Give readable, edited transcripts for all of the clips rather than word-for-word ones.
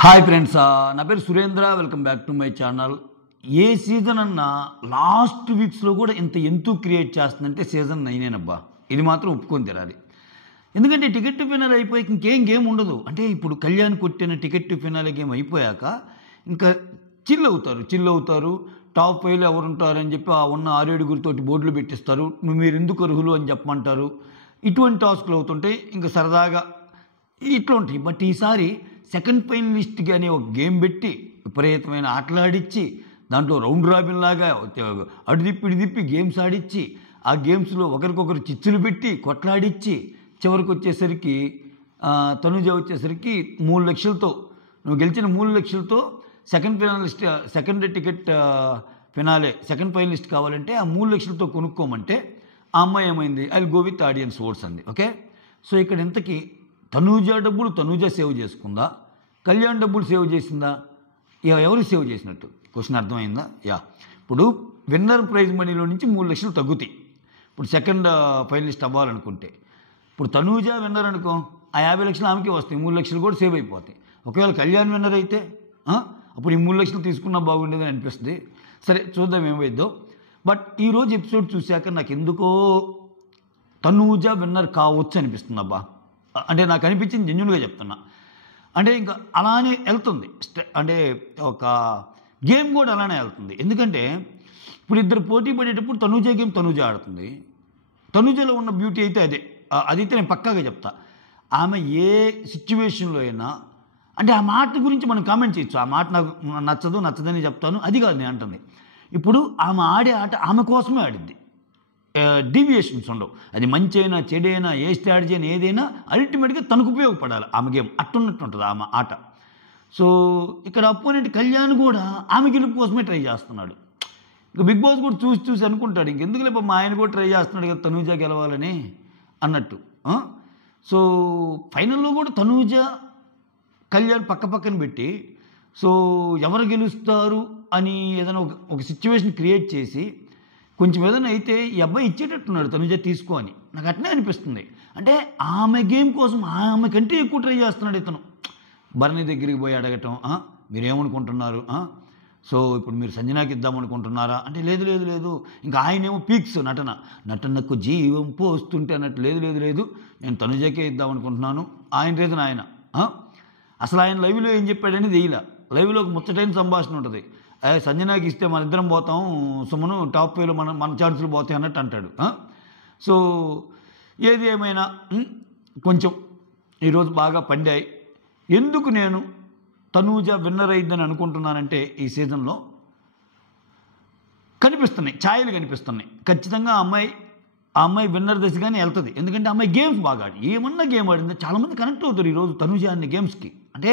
Hi friends, నా పేరు Surendra. Welcome back to my channel. A season అన్నా లాస్ట్ వీక్స్లో కూడా ఎంత క్రియేట్ చేస్తుందంటే సీజన్ 9 అబ్బా. ఇది మాత్రం ఒప్పుకొని తీరాలి. ఎందుకంటే టికెట్ టు ఫినాల్ అయిపోయాక ఇంకేం గేమ్ ఉండదు. అంటే ఇప్పుడు కళ్యాణ్ కొట్టిన టికెట్ టు ఫినాల్ గేమ్ అయిపోయాక ఇంకా చిల్ అవుతారు. టాప్ 5లో ఎవరుంటారు అని చెప్పి ఆ ఉన్న 6-7 బోర్డులు పెట్టిస్తారు. మీరు ఎందుకు అర్హులు అని చెప్పమంటారు. ఇటువంటి టాస్క్లు అవుతుంటే ఇంకా సరదాగా ఇట్లా ఉంటాయి. బట్ ఈసారి సెకండ్ ఫైనలిస్ట్కి అనే ఒక గేమ్ పెట్టి విపరీతమైన ఆటలాడిచ్చి దాంట్లో రౌండ్ రాబిన్ లాగా అటు తిప్పి గేమ్స్ ఆడిచ్చి ఆ గేమ్స్లో ఒకరికొకరు చిచ్చులు పెట్టి కొట్లాడిచ్చి చివరికి వచ్చేసరికి తనుజ వచ్చేసరికి 3 లక్షలతో నువ్వు గెలిచిన 3 లక్షలతో second ticket finale second finalist కావాలంటే ఆ 3 లక్షలతో కొనుక్కోమంటే ఆ అమ్మాయి ఏమైంది, I will go with audience votes అంది. ఓకే, సో ఇక్కడ ఇంతకీ తనూజ డబ్బులు తనూజ సేవ్ చేసుకుందా, కళ్యాణ్ డబ్బులు సేవ్ చేసిందా, ఎవరు సేవ్ చేసినట్టు క్వశ్చన్ అర్థమైందా? ఇప్పుడు విన్నర్ ప్రైజ్ మనీలో నుంచి 3 లక్షలు తగ్గుతాయి. ఇప్పుడు సెకండ్ ఫైనలిస్ట్ అవ్వాలనుకుంటే ఇప్పుడు తనూజ విన్నర్ అనుకో, ఆ 50 లక్షలు ఆమెకే వస్తాయి, 3 లక్షలు కూడా సేవ్ అయిపోతాయి. ఒకవేళ కళ్యాణ్ విన్నర్ అయితే అప్పుడు ఈ 3 లక్షలు తీసుకున్నా బాగుండేదని అనిపిస్తుంది. సరే చూద్దాం ఏమైద్దో. బట్ ఈరోజు ఎపిసోడ్ చూశాక నాకు ఎందుకో తనూజ విన్నర్ కావచ్చు అనిపిస్తుంది అబ్బా. అంటే నాకు అనిపించింది, జెన్యూన్గా చెప్తున్నా. అంటే ఇంకా అలానే వెళ్తుంది. అంటే ఒక గేమ్ కూడా అలానే వెళ్తుంది. ఎందుకంటే ఇప్పుడు ఇద్దరు పోటీ పడేటప్పుడు తనూజ గేమ్ తనూజ ఆడుతుంది. తనూజలో ఉన్న బ్యూటీ అయితే అదైతే నేను పక్కాగా చెప్తా. ఆమె ఏ సిచ్యువేషన్లో అయినా అంటే ఆ మాట గురించి మనం కామెంట్ చేయొచ్చు, ఆ మాట నాకు నచ్చదని చెప్తాను, అది కాదు నేను అంటుంది. ఇప్పుడు ఆమె ఆడే ఆట ఆమె కోసమే ఆడిద్ది. డీవియేషన్స్ ఉండవు. అది మంచి అయినా చెడైనా ఏ స్ట్రాటజీ అయినా ఏదైనా అల్టిమేట్గా తనకు ఉపయోగపడాలి ఆమె గేమ్. అట్టున్నట్టు ఉంటుంది ఆమె ఆట. సో ఇక్కడ అపోనెంట్ కళ్యాణ్ కూడా ఆమె గెలుపు కోసమే ట్రై చేస్తున్నాడు. ఇక బిగ్ బాస్ కూడా చూసి అనుకుంటాడు, ఇంకెందుకు లేప మా ఆయన కూడా ట్రై చేస్తున్నాడు కదా తనూజ గెలవాలని అన్నట్టు. సో ఫైనల్లో కూడా తనూజ కళ్యాణ్ పక్కన పెట్టి సో ఎవరు గెలుస్తారు అని ఏదైనా ఒక సిచ్యువేషన్ క్రియేట్ చేసి కొంచెం ఏదైనా అయితే ఈ అబ్బాయి ఇచ్చేటట్టున్నాడు తనుజ తీసుకో అని నాకు అట్నే అనిపిస్తుంది. అంటే ఆమె గేమ్ కోసం ఆమె కంటే ఎక్కువ ట్రై చేస్తున్నాడు ఇతను. భరణి దగ్గరికి పోయి అడగటం, మీరేమనుకుంటున్నారు, సో ఇప్పుడు మీరు సంజనాకి ఇద్దామనుకుంటున్నారా అంటే లేదు, ఇంకా ఆయనేమో పీక్స్ నటనకు జీవం పోస్తుంటే అన్నట్టు లేదు నేను తనుజకే ఇద్దామనుకుంటున్నాను. ఆయన రీజన్ ఆయన అసలు ఆయన లైవ్లో ఏం చెప్పాడని తెలియలా. లైవ్లో ఒక ముచ్చటైన సంభాషణ ఉంటుంది. సంజనాకి ఇస్తే మన ఇద్దరం పోతాం, సుమను టాప్ 5లో మన ఛాన్సులు పోతాయి అన్నట్టు అంటాడు. సో ఏది ఏమైనా కొంచెం ఈరోజు బాగా పండాయి. ఎందుకు నేను తనూజ విన్నర్ అయ్యిద్దని అనుకుంటున్నానంటే ఈ సీజన్లో ఛాయలు కనిపిస్తున్నాయి. ఖచ్చితంగా ఆ అమ్మాయి విన్నర్ దశగానే వెళ్తుంది. ఎందుకంటే ఆ అమ్మాయి గేమ్స్ బాగా ఆడి ఏమన్నా గేమ్ ఆడింది. చాలామంది కనెక్ట్ అవుతారు ఈరోజు తనూజ అనే గేమ్స్కి. అంటే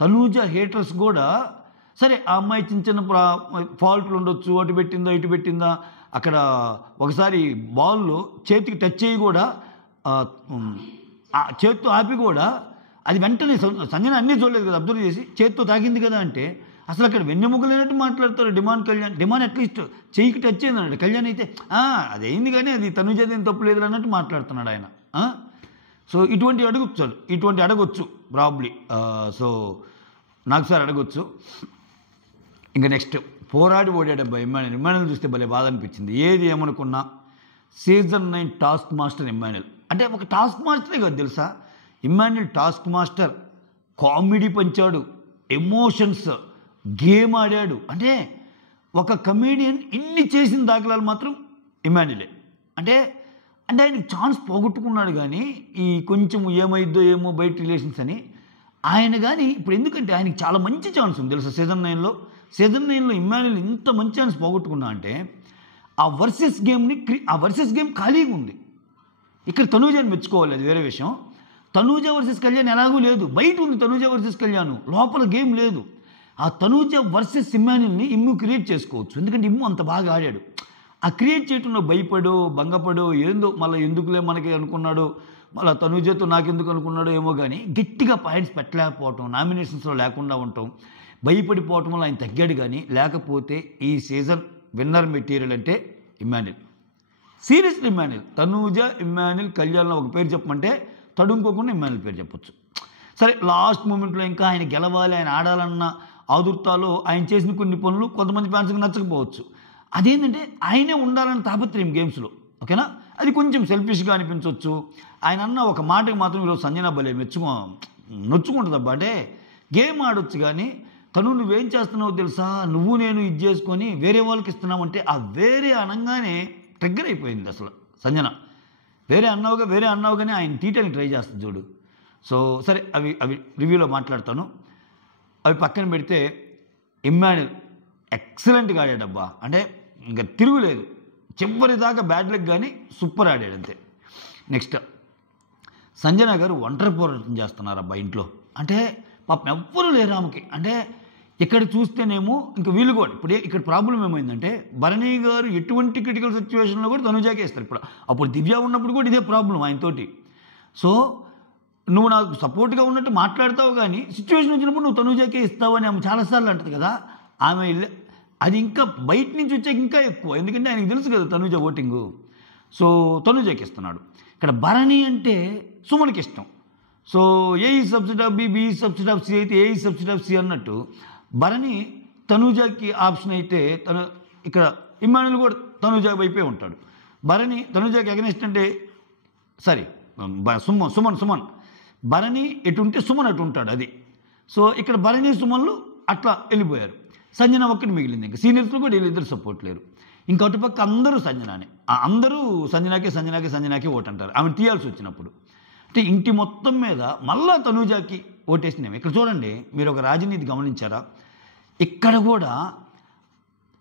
తనూజ హేటర్స్ కూడా సరే ఆ అమ్మాయి చిన్న ఫాల్ట్లు ఉండొచ్చు, అటు పెట్టిందా ఇటు పెట్టిందా, అక్కడ ఒకసారి బాల్లో చేతికి టచ్ అయ్యి కూడా చేత్తో ఆపి కూడా అది వెంటనే సంజన అన్నీ చూడలేదు కదా, అబ్జర్వ్ చేసి చేత్తో తాకింది కదా అంటే అసలు అక్కడ వెన్నెముక లేనట్టు మాట్లాడతారు డిమాండ్ అట్లీస్ట్ చెయ్యికి టచ్ అయింది అన్నాడు. కళ్యాణ్ అయితే అదేంది కానీ అది తనుజదేం తప్పు లేదు అన్నట్టు మాట్లాడుతున్నాడు ఆయన. సో ఇటువంటి అడగొచ్చు ప్రాబ్లీ. సో నాకు సార్ అడగొచ్చు. ఇంకా నెక్స్ట్ పోరాడి ఓడాడబ్బా ఇమ్మాన్యుల్ చూస్తే భలే బాధ అనిపించింది. ఏది ఏమనుకున్నా సీజన్ 9 టాస్క్ మాస్టర్ ఇమ్మాన్యుల్. అంటే ఒక టాస్క్ మాస్టరే కదా తెలుసా ఇమ్మాన్యుల్. టాస్క్ మాస్టర్, కామెడీ పంచాడు, ఎమోషన్స్, గేమ్ ఆడాడు. అంటే ఒక కమేడియన్ ఇన్ని చేసిన దాఖలాలు మాత్రం ఇమ్మాన్యులే. అంటే ఆయనకి ఛాన్స్ పోగొట్టుకున్నాడు కానీ ఈ కొంచెం ఏమైద్దో ఏమో బయట రిలేషన్స్ అని ఆయన కానీ ఇప్పుడు ఎందుకంటే ఆయనకి చాలా మంచి ఛాన్స్ ఉంది తెలుసా సీజన్ 9లో ఇమ్మాన్యుల్ ఇంత మంచి ఛాన్స్ పోగొట్టుకున్నా అంటే ఆ వర్సెస్ గేమ్ ఖాళీగా ఉంది. ఇక్కడ తనూజని మెచ్చుకోవాలి, అది వేరే విషయం. తనూజ వర్సెస్ కళ్యాణ్ ఎలాగూ లేదు, బయట ఉంది తనూజ వర్సెస్ కళ్యాణ్, లోపల గేమ్ లేదు. ఆ తనూజ వర్సెస్ ఇమ్మాన్యుల్ని ఇమ్ము క్రియేట్ చేసుకోవచ్చు. ఎందుకంటే ఇమ్ము అంత బాగా ఆడాడు. ఆ క్రియేట్ చేయటంలో భయపడో భంగపడో ఏందో మళ్ళీ ఎందుకులే మనకి అనుకున్నాడు, మళ్ళీ తనూజతో నాకెందుకు అనుకున్నాడో ఏమో కానీ గట్టిగా పాయింట్స్ పెట్టలేకపోవటం, నామినేషన్స్లో లేకుండా ఉండటం, భయపడిపోవటం వల్ల ఆయన తగ్గాడు. కానీ లేకపోతే ఈ సీజన్ విన్నర్ మెటీరియల్ అంటే Emmanuel. Seriously Emmanuel. Tanuja, Emmanuel, కళ్యాణ్లో ఒక పేరు చెప్పమంటే తడుముకోకుండా ఇమ్మాన్యుల్ పేరు చెప్పొచ్చు. సరే లాస్ట్ మూమెంట్లో ఇంకా ఆయన గెలవాలి, ఆయన ఆడాలన్న ఆదుర్తాలో ఆయన చేసిన కొన్ని పనులు కొంతమంది ఫ్యాన్స్కి నచ్చకపోవచ్చు. అదేంటంటే ఆయనే ఉండాలని తాపత్రయం గేమ్స్లో, ఓకేనా. అది కొంచెం సెల్ఫిష్గా అనిపించవచ్చు. ఆయన అన్న ఒక మాటకి మాత్రం ఈరోజు సంజన భలే నొచ్చుకుంటుందబ్బా. అంటే గేమ్ ఆడొచ్చు కానీ నువ్వేం చేస్తున్నావో తెలుసా, నువ్వు నేను ఇది చేసుకొని వేరే వాళ్ళకి ఇస్తున్నామంటే ఆ వేరే అనగానే ట్రిగ్గర్ అయిపోయింది అసలు సంజన. వేరే అన్నావు కానీ ఆయన తీయటానికి ట్రై చేస్తుంది చూడు. సో సరే అవి రివ్యూలో మాట్లాడతాను. అవి పక్కన పెడితే ఇమ్మాన్యుల్ ఎక్సలెంట్గా ఆడాడబ్బా. అంటే ఇంకా తిరుగులేదు, చివరిదాకా బ్యాడ్ లెగ్ కానీ సూపర్ ఆడాడు అంతే. నెక్స్ట్ సంజన గారు ఒంటరి పోరాటం చేస్తున్నారబ్బా ఇంట్లో. అంటే పాపం ఎవ్వరూ లేరు ఆమెకి. అంటే ఇక్కడ చూస్తేనేమో ఇంకా వీళ్ళు కూడా ఇప్పుడు ఇక్కడ ప్రాబ్లం ఏమైందంటే భరణి గారు ఎటువంటి క్రిటికల్ సిచ్యువేషన్లో కూడా తనుజాకే ఇస్తారు. అప్పుడు దివ్య ఉన్నప్పుడు కూడా ఇదే ప్రాబ్లం ఆయనతోటి. సో నువ్వు నాకు సపోర్ట్గా ఉన్నట్టు మాట్లాడతావు కానీ సిచ్యువేషన్ వచ్చినప్పుడు నువ్వు తనుజాకే ఇస్తావని ఆమె చాలాసార్లు అంటుంది కదా. ఆమె అది ఇంకా బయట నుంచి వచ్చాక ఇంకా ఎక్కువ, ఎందుకంటే ఆయనకు తెలుసు కదా తనుజ ఓటింగు. సో తనుజాకి ఇస్తున్నాడు. ఇక్కడ భరణి అంటే సుమన్కి ఇష్టం. సో ఏ ఈ subsidy of B subsidy of C అయితే ఏ ఈ సబ్సిడీ ఆఫ్ సి అన్నట్టు భరణి తనుజాకి ఆప్షన్ అయితే ఇక్కడ ఇమ్మాన్యుల్ కూడా తనుజా వైపే ఉంటాడు. భరణి తనుజాకి అగెనిస్ట్ అంటే సారీ సుమన్ భరణి ఎటు ఉంటే సుమన్ అటు ఉంటాడు. అది సో ఇక్కడ భరణి సుమన్లు అట్లా వెళ్ళిపోయారు. సంజన ఒక్కటి మిగిలింది. ఇంకా సీనియర్స్లో కూడా వీళ్ళిద్దరు సపోర్ట్ లేరు. ఇంకా అటుపక్క అందరూ సంజనానే, అందరూ సంజనాకే ఓటు అంటారు ఆమెను తీయాల్సి వచ్చినప్పుడు. అంటే ఇంటి మొత్తం మీద మళ్ళా తనుజాకి ఓటేసినాము. ఇక్కడ చూడండి, మీరు ఒక రాజనీతి గమనించారా? ఇక్కడ కూడా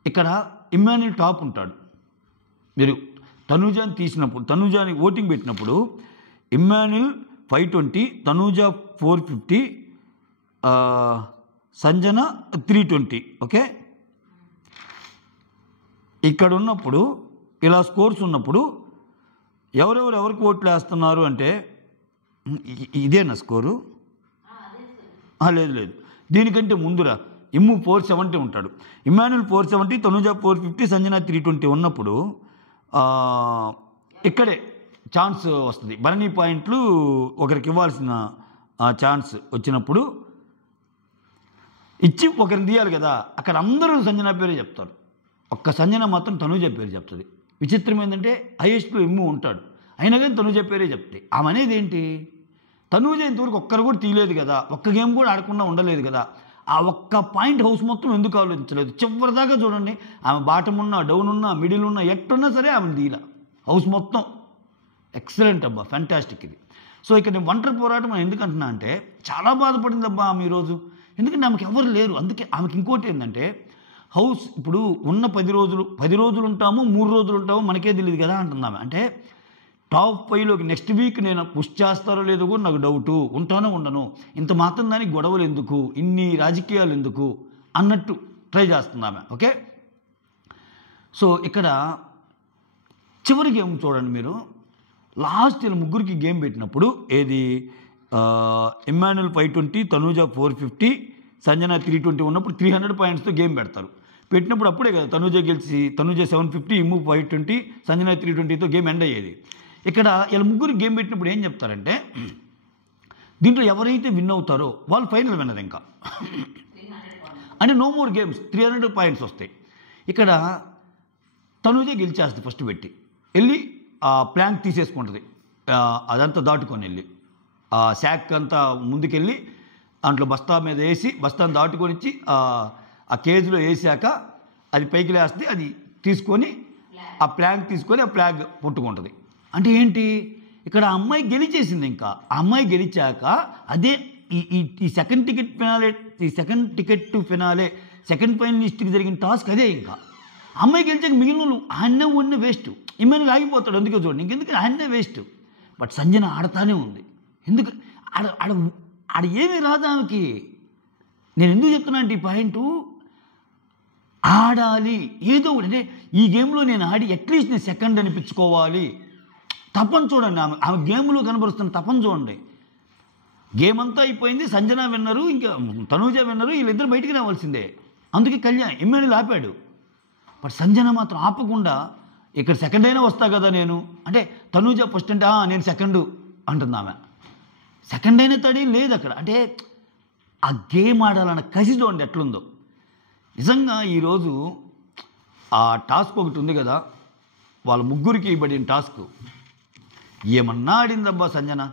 ఇక్కడ ఇమ్మాన్యుల్ టాప్ ఉంటాడు. మీరు తనుజాని తీసినప్పుడు, తనుజాని ఓటింగ్ పెట్టినప్పుడు ఇమ్మాన్యుల్ 520, తనుజా 450, సంజన 320. ఓకే, ఇక్కడ ఉన్నప్పుడు ఇలా స్కోర్స్ ఉన్నప్పుడు ఎవరికి ఓట్లు వేస్తున్నారు అంటే ఇదేనా స్కోరు? లేదు, దీనికంటే ముందురా ఇమ్ము 470 ఉంటాడు. ఇమ్మాన్యుల్ 470, తనుజా 450, సంజన 320 ఉన్నప్పుడు ఇక్కడే ఛాన్స్ వస్తుంది. భరణి పాయింట్లు ఒకరికి ఇవ్వాల్సిన ఛాన్స్ వచ్చినప్పుడు ఇచ్చి ఒకరిని తీయాలి కదా. అక్కడ అందరూ సంజన పేరే చెప్తారు, ఒక్క సంజన మాత్రం తనుజ పేరు చెప్తుంది. విచిత్రం ఏంటంటే హైయెస్ట్లో ఇమ్ము ఉంటాడు, అయినా కానీ తనుజ పేరే చెప్తే. ఆమె అనేది ఏంటి, తనుజ ఇంతవరకు ఒక్కరు కూడా తీయలేదు కదా, ఒక్క గేమ్ కూడా ఆడకుండా ఉండలేదు కదా. ఆ ఒక్క పాయింట్ హౌస్ మొత్తం ఎందుకు ఆలోచించలేదు? చివరిదాకా చూడండి, ఆమె బాటం ఉన్నా, డౌన్ ఉన్నా, మిడిల్ ఉన్నా, ఎట్టున్నా సరే ఆమెను తీయలే. హౌస్ మొత్తం ఎక్సలెంట్ అబ్బా, ఫ్యాంటాస్టిక్ ఇది. సో ఇక్కడ నేను ఒంటరి పోరాటం అని ఎందుకు అంటున్నా అంటే చాలా బాధపడింది అబ్బా ఆమె ఈరోజు. ఎందుకంటే ఆమెకి ఎవరు లేరు. అందుకే ఆమెకి ఇంకోటి ఏంటంటే హౌస్ ఇప్పుడు ఉన్న 10 రోజులు ఉంటాము, 3 రోజులు ఉంటాము, మనకే తెలియదు కదా అంటున్నాము. అంటే టాప్ 5లోకి నెక్స్ట్ వీక్ నేను పుష్ చేస్తారో లేదో కూడా నాకు డౌటు, ఉంటానో ఉండను, ఇంత మాత్రం దానికి గొడవలు ఎందుకు, ఇన్ని రాజకీయాలు ఎందుకు అన్నట్టు ట్రై చేస్తున్నామే. ఓకే, సో ఇక్కడ చివరి గేమ్ చూడండి మీరు. లాస్ట్ ఇలా ముగ్గురికి గేమ్ పెట్టినప్పుడు ఏది ఇమ్మాన్యుల్ 520, తనుజా 450, సంజన 320 ఉన్నప్పుడు 300 పాయింట్స్తో గేమ్ పెడతారు. పెట్టినప్పుడు అప్పుడే కదా తనుజా గెలిచి, తనుజా 750, ఇమ్ము 520, సంజన 320తో గేమ్ ఎండ్ అయ్యేది. ఇక్కడ ఇలా ముగ్గురు గేమ్ పెట్టినప్పుడు ఏం చెప్తారంటే దీంట్లో ఎవరైతే విన్ అవుతారో వాళ్ళు ఫైనల్ విన్నర్. ఇంకా అంటే నో మోర్ గేమ్స్, 300 పాయింట్స్ వస్తాయి. ఇక్కడ తనుజే గెలిచేస్తుంది. ఫస్ట్ పెట్టి వెళ్ళి ఆ ప్లాంక్ తీసేసుకుంటుంది, అదంతా దాటుకొని వెళ్ళి ఆ శాక్ అంతా ముందుకెళ్ళి దాంట్లో బస్తా మీద వేసి బస్తాను దాటుకొని ఇచ్చి ఆ కేజ్లో వేసాక అది పైకి లేస్తే అది తీసుకొని ఆ ప్లాంక్ తీసుకొని ఆ ఫ్లాగ్ పట్టుకుంటుంది. అంటే ఏంటి, ఇక్కడ ఆ అమ్మాయి గెలిచేసింది. ఇంకా ఆ అమ్మాయి గెలిచాక అదే ఈ second ticket to finale second ఫైనలిస్ట్కి జరిగిన టాస్క్ అదే. ఇంకా అమ్మాయి గెలిచాక మిగిలిన ఆయన్నే వేస్ట్, ఇమ్మాన్యుల్ ఆగిపోతాడు. అందుకే చూడండి, ఇంకెందుకు ఆయన్నే వేస్ట్. బట్ సంజన ఆడతానే ఉంది. ఎందుకు ఆడ ఏమీ రాదు ఆమెకి. నేను ఎందుకు చెప్తున్నా అంటే ఈ పాయింట్ ఆడాలి ఏదో ఒకటి. అంటే ఈ గేమ్లో నేను ఆడి అట్లీస్ట్ నేను సెకండ్ అనిపించుకోవాలి. తపని చూడండి, ఆమె గేమ్లో కనబరుస్తున్న తపని చూడండి. గేమ్ అంతా అయిపోయింది, సంజన విన్నరు, ఇంకా తనూజ విన్నరు, వీళ్ళిద్దరు బయటికి రావాల్సిందే. అందుకే కళ్యాణ్ ఇమ్మాన్యుల్ ఆపాడు. బట్ సంజన మాత్రం ఆపకుండా ఇక్కడ సెకండ్ అయినా వస్తా కదా నేను అంటే, తనూజ ఫస్ట్ అంటే నేను సెకండు అంటుంది ఆమె. సెకండ్ అయినా థర్డ్ అయినా లేదు అక్కడ. అంటే ఆ గేమ్ ఆడాలన్న కసి చూడండి ఎట్లుందో. నిజంగా ఈరోజు ఆ టాస్క్ ఒకటి ఉంది కదా, వాళ్ళ ముగ్గురికి ఇవ్వబడిన టాస్క్ ఏమన్నా ఆడిందబ్బా Sanjana.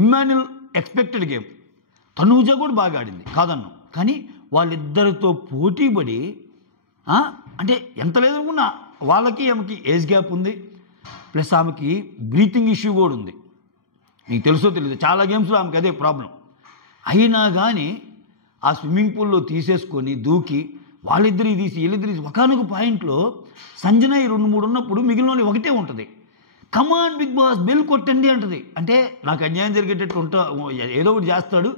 Emmanuel expected game, Tanuja కూడా బాగా ఆడింది కాదన్నాం, కానీ వాళ్ళిద్దరితో పోటీపడి అంటే ఎంత లేదనుకున్నా వాళ్ళకి ఆమెకి ఏజ్ గ్యాప్ ఉంది, ప్లస్ ఆమెకి బ్రీతింగ్ ఇష్యూ కూడా ఉంది. మీకు తెలుసో తెలియదు, చాలా గేమ్స్లో ఆమెకి అదే ప్రాబ్లం. అయినా కానీ ఆ స్విమ్మింగ్ పూల్లో తీసేసుకొని దూకి వాళ్ళిద్దరికి తీసి వీళ్ళిద్దరు తీసి ఒకనొక పాయింట్లో సంజన 2-3 ఉన్నప్పుడు మిగిలిన ఒకటే ఉంటుంది. కమాన్ బిగ్ బాస్ బెల్ కొట్టండి అంటది. అంటే నాకు అన్యాయం జరిగేటట్టు ఏదో ఒకటి చేస్తాడు,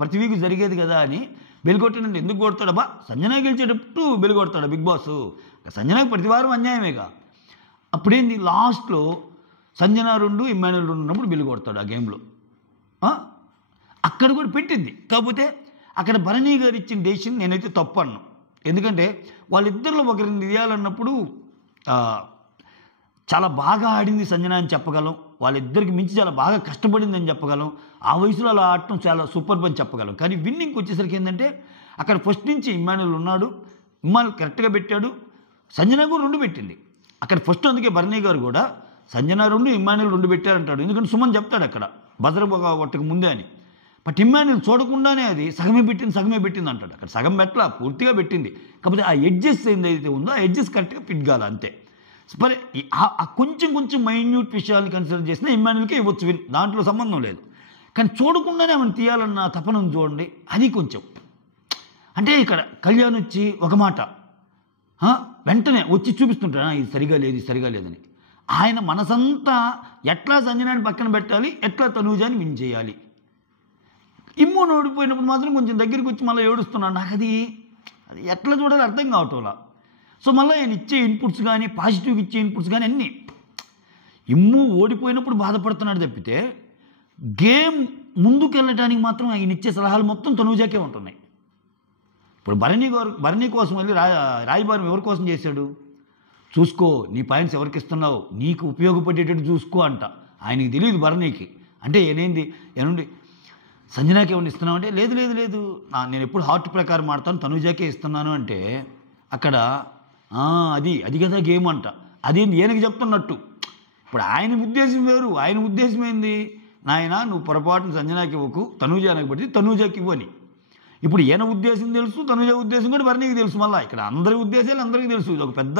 ప్రతి వీక్ జరిగేది కదా అని బెల్ కొట్టండి. ఎందుకు కొడతాడబ్బా, సంజన గెలిచేటప్పుడు బెల్ కొడతాడు బిగ్ బాస్. సంజనకు ప్రతి వారం అన్యాయమేగా. అప్పుడేంది లాస్ట్లో సంజన 2 ఇమ్మాన్యుల్ 2 ఉన్నప్పుడు బెల్ కొడతాడు ఆ గేమ్లో. అక్కడ కూడా పెట్టింది. కాకపోతే అక్కడ భరణి గారు ఇచ్చిన డెసిషన్ నేనైతే తప్పు అన్నాను. ఎందుకంటే వాళ్ళిద్దరిలో ఒకరిని తీయాలన్నప్పుడు చాలా బాగా ఆడింది సంజన అని చెప్పగలం, వాళ్ళిద్దరికి మించి చాలా బాగా కష్టపడిందని చెప్పగలం, ఆ వయసులో అలా ఆడటం చాలా సూపర్ అని చెప్పగలం. కానీ విన్నింగ్కి వచ్చేసరికి ఏంటంటే అక్కడ ఫస్ట్ నుంచి ఇమ్మాన్యుల్ ఉన్నాడు, ఇమ్మాన్యుల్ కరెక్ట్గా పెట్టాడు, సంజన కూడా 2 పెట్టింది అక్కడ ఫస్ట్. అందుకే భరణి గారు కూడా సంజన 2 ఇమ్మాన్యుల్ 2 పెట్టారంటాడు. ఎందుకంటే సుమన్ చెప్తాడు అక్కడ బజర్ కొట్టక ముందే అని. బట్ ఇమ్మాన్యుల్ చూడకుండానే అది సగమే పెట్టింది అంటాడు. అక్కడ సగం పెట్టలా, పూర్తిగా పెట్టింది. కాకపోతే ఆ ఎడ్జెస్ ఏదైతే ఉందో ఆ ఎడ్జెస్ కరెక్ట్గా ఫిట్ కాలే అంతే. సరే ఆ కొంచెం మైన్యూట్ విషయాన్ని కన్సిడర్ చేసినా ఇమ్మాన్యుల్కే ఇవ్వచ్చు విన్, దాంట్లో సంబంధం లేదు. కానీ చూడకుండానే ఆమెను తీయాలన్న తపనం చూడండి, అది కొంచెం. అంటే ఇక్కడ కళ్యాణ్ వచ్చి ఒక మాట వెంటనే వచ్చి చూపిస్తుంటాడు, ఇది సరిగా లేదని. ఆయన మనసంతా ఎట్లా సంజనాన్ని పక్కన పెట్టాలి, ఎట్లా తనూజాని విన్ చేయాలి. ఇమ్మూని ఓడిపోయినప్పుడు మాత్రం కొంచెం దగ్గరికి వచ్చి మళ్ళీ ఏడుస్తున్నాడు. నాకు అది ఎట్లా చూడాలి అర్థం కావటంలా. సో మళ్ళీ ఆయన ఇచ్చే ఇన్పుట్స్ కానీ, పాజిటివ్గా ఇచ్చే ఇన్పుట్స్ కానీ అన్నీ, ఇమ్ము ఓడిపోయినప్పుడు బాధపడుతున్నాడు తప్పితే గేమ్ ముందుకు వెళ్ళడానికి మాత్రం ఆయన ఇచ్చే సలహాలు మొత్తం తనూజాకే ఉంటున్నాయి. ఇప్పుడు భరణి కోసం వెళ్ళి రాయబారం ఎవరి కోసం చేశాడు, చూసుకో నీ పాయింట్స్ ఎవరికి ఇస్తున్నావు, నీకు ఉపయోగపడేటట్టు చూసుకో అంట. ఆయనకి తెలియదు భరణికి. అంటే ఏనుండి సంజనాకి ఏమైనా ఇస్తున్నావు అంటే లేదు నేను ఎప్పుడు హార్ట్ ప్రకారం ఆడతాను, తనూజాకే ఇస్తున్నాను అంటే అక్కడ అది కదా గేమ్ అంట. అదేంటి ఈయనకి చెప్తున్నట్టు. ఇప్పుడు ఆయన ఉద్దేశం వేరు, ఆయన ఉద్దేశం ఏంది, నాయన నువ్వు పొరపాటున సంజనాకి ఇవ్వకు, తనూజానికి బట్టి తనూజాకి ఇవ్వని. ఇప్పుడు ఈయన ఉద్దేశం తెలుసు, తనూజ ఉద్దేశం కూడా భరణికి తెలుసు. మళ్ళీ ఇక్కడ అందరి ఉద్దేశాలు అందరికీ తెలుసు. ఇది ఒక పెద్ద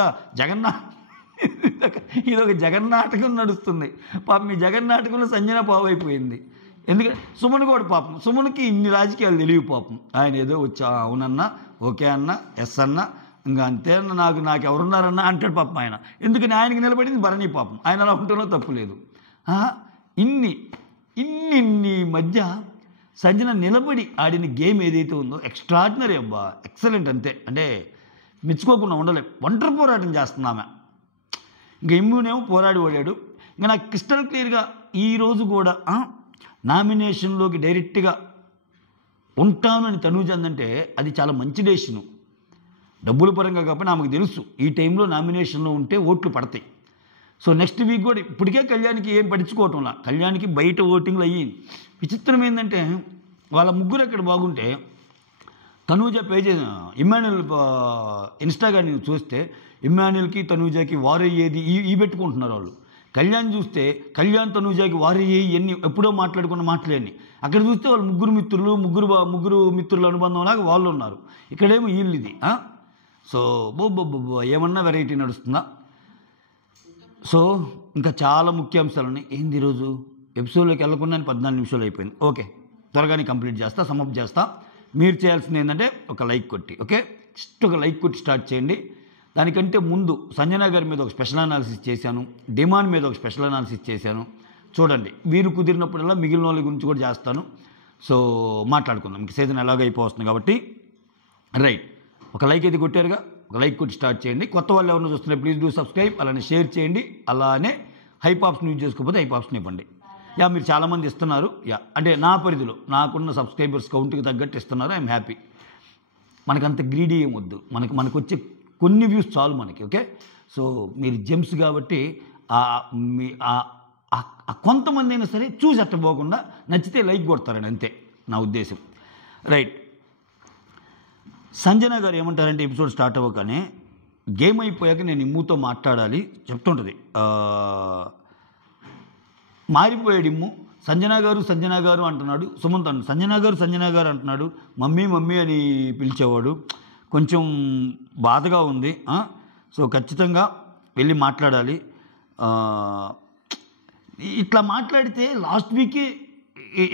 ఇదొక జగన్నాటకం నడుస్తుంది. పాపం ఈ జగన్నాటకంలో సంజన పావైపోయింది. ఎందుకంటే సుమన్ కూడా పాపం, సుమన్కి ఇన్ని రాజకీయాలు తెలియవు పాపం. ఆయన ఏదో వచ్చా అవునన్నా, ఓకే అన్న, ఎస్ అన్న, ఇంకా అంతే అన్న, నాకు ఎవరున్నారన్నా అంటాడు పాపం ఆయన. ఎందుకని ఆయనకి నిలబడింది భరణి పాపం. ఆయన అలా ఉంటేనో తప్పు లేదు. ఇన్ని మధ్య సంజన నిలబడి ఆడిన గేమ్ ఏదైతే ఉందో ఎక్స్ట్రాడినరీ అబ్బా, ఎక్సలెంట్ అంతే. అంటే మెచ్చుకోకుండా ఉండలేం. ఒంటరి పోరాటం చేస్తున్నామె. ఇంకా ఇమ్యూనేమో పోరాడి ఓడాడు. ఇంకా నాకు క్రిస్టల్ క్లియర్గా ఈరోజు కూడా నామినేషన్లోకి డైరెక్ట్గా ఉంటాను అని తనూజ అందంటే అది చాలా మంచి డెసిషను. డబ్బుల పరంగా కాబట్టి ఆమెకు తెలుసు ఈ టైంలో నామినేషన్లో ఉంటే ఓట్లు పడతాయి. సో నెక్స్ట్ వీక్ కూడా ఇప్పటికే కళ్యాణ్కి ఏం పట్టించుకోవటంలా, కళ్యాణ్కి బయట ఓటింగ్లు అయ్యింది. విచిత్రం ఏంటంటే వాళ్ళ ముగ్గురు అక్కడ బాగుంటే తనూజ పేజ్ ఇమ్మాన్యుల్ ఇన్స్టాగ్రామ్ చూస్తే ఇమ్మాన్యుల్కి తనూజకి వారయ్యేది ఈ పెట్టుకుంటున్నారు వాళ్ళు. కళ్యాణ్ చూస్తే కళ్యాణ్ తనూజకి వారయ్యేవి ఎన్ని ఎప్పుడో మాట్లాడుకున్న మాటలేని. అక్కడ చూస్తే వాళ్ళు ముగ్గురు మిత్రుల అనుబంధంలాగా వాళ్ళు ఉన్నారు. ఇక్కడేమో వీళ్ళు ఇది. సో ఏమన్నా వెరైటీ నడుస్తుందా. సో ఇంకా చాలా ముఖ్య అంశాలు ఉన్నాయి. ఏంది ఈరోజు ఎపిసోడ్లోకి వెళ్ళకుండా 14 నిమిషాలు అయిపోయింది. ఓకే, త్వరగానే కంప్లీట్ చేస్తా, సమప్ చేస్తా. మీరు చేయాల్సింది ఏంటంటే ఒక లైక్ కొట్టి, ఓకే, జస్ట్ ఒక లైక్ కొట్టి స్టార్ట్ చేయండి. దానికంటే ముందు సంజన గారి మీద ఒక స్పెషల్ అనాలిసిస్ చేశాను, డిమాండ్ మీద ఒక స్పెషల్ అనాలిసిస్ చేశాను. చూడండి, వీరు కుదిరినప్పుడల్లా మిగిలిన వాళ్ళ గురించి కూడా చేస్తాను. సో మాట్లాడుకుందాం. ఇంక సీజన్ ఎలాగో అయిపోతుంది కాబట్టి రైట్. ఒక లైక్ అయితే కొట్టారుగా, ఒక లైక్ కొట్టి స్టార్ట్ చేయండి. కొత్త వాళ్ళు ఎవరైనా చూస్తున్నారు ప్లీజ్ డూ సబ్స్క్రైబ్, అలానే షేర్ చేయండి. అలానే హైప్ ఆప్షన్ యూజ్ చేసుకోకపోతే హైప్ ఆప్షన్ ఇవ్వండి. మీరు చాలామంది ఇస్తున్నారు. అంటే నా పరిధిలో నాకున్న సబ్స్క్రైబర్స్ కౌంట్కి తగ్గట్టు ఇస్తున్నారు. I'm happy. మనకంత గ్రీడీ ఏం వద్దు, మనకు వచ్చే కొన్ని వ్యూస్ చాలు మనకి. ఓకే, సో మీరు జెమ్స్ కాబట్టి కొంతమంది అయినా సరే చూసి అట్టపోకుండా నచ్చితే లైక్ కొడతారని, అంతే నా ఉద్దేశం. రైట్. సంజన గారు ఏమంటారంటే ఎపిసోడ్ స్టార్ట్ అవ్వగానే గేమ్ అయిపోయాక నేను ఇమ్ముతో మాట్లాడాలి చెప్తుంటుంది. మారిపోయాడు ఇమ్ము. సంజన గారు అంటున్నాడు. సుమంత్ సంజన గారు అంటున్నాడు. మమ్మీ మమ్మీ అని పిలిచేవాడు. కొంచెం బాధగా ఉంది. సో ఖచ్చితంగా వెళ్ళి మాట్లాడాలి. ఇట్లా మాట్లాడితే లాస్ట్ వీకే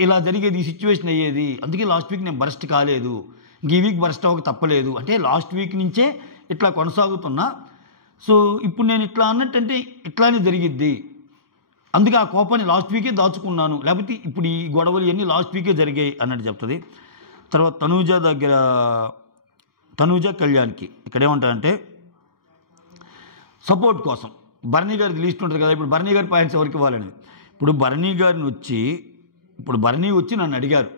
ఇలా జరిగేది, ఈ సిచ్యువేషన్ అయ్యేది. అందుకే లాస్ట్ వీక్ నేను బరస్ట్ కాలేదు, ఇంక ఈ వీక్ బరస్ట్ అవ్వక తప్పలేదు. అంటే లాస్ట్ వీక్ నుంచే ఇట్లా కొనసాగుతున్నా. సో ఇప్పుడు నేను ఇట్లా అన్నట్టంటే ఇట్లానే జరిగిద్ది. అందుకే ఆ కోపాన్ని లాస్ట్ వీకే దాచుకున్నాను, లేకపోతే ఇప్పుడు ఈ గొడవలు ఇవన్నీ లాస్ట్ వీకే జరిగాయి అన్నట్టు చెప్తుంది. తర్వాత తనూజ కళ్యాణ్కి ఇక్కడ ఏమంటారంటే సపోర్ట్ కోసం భరణి గారికి లిస్ట్ ఉంటుంది కదా. ఇప్పుడు భరణి గారి పాయింట్స్ ఎవరికి ఇవ్వాలని, ఇప్పుడు భరణి వచ్చి నన్ను అడిగారు,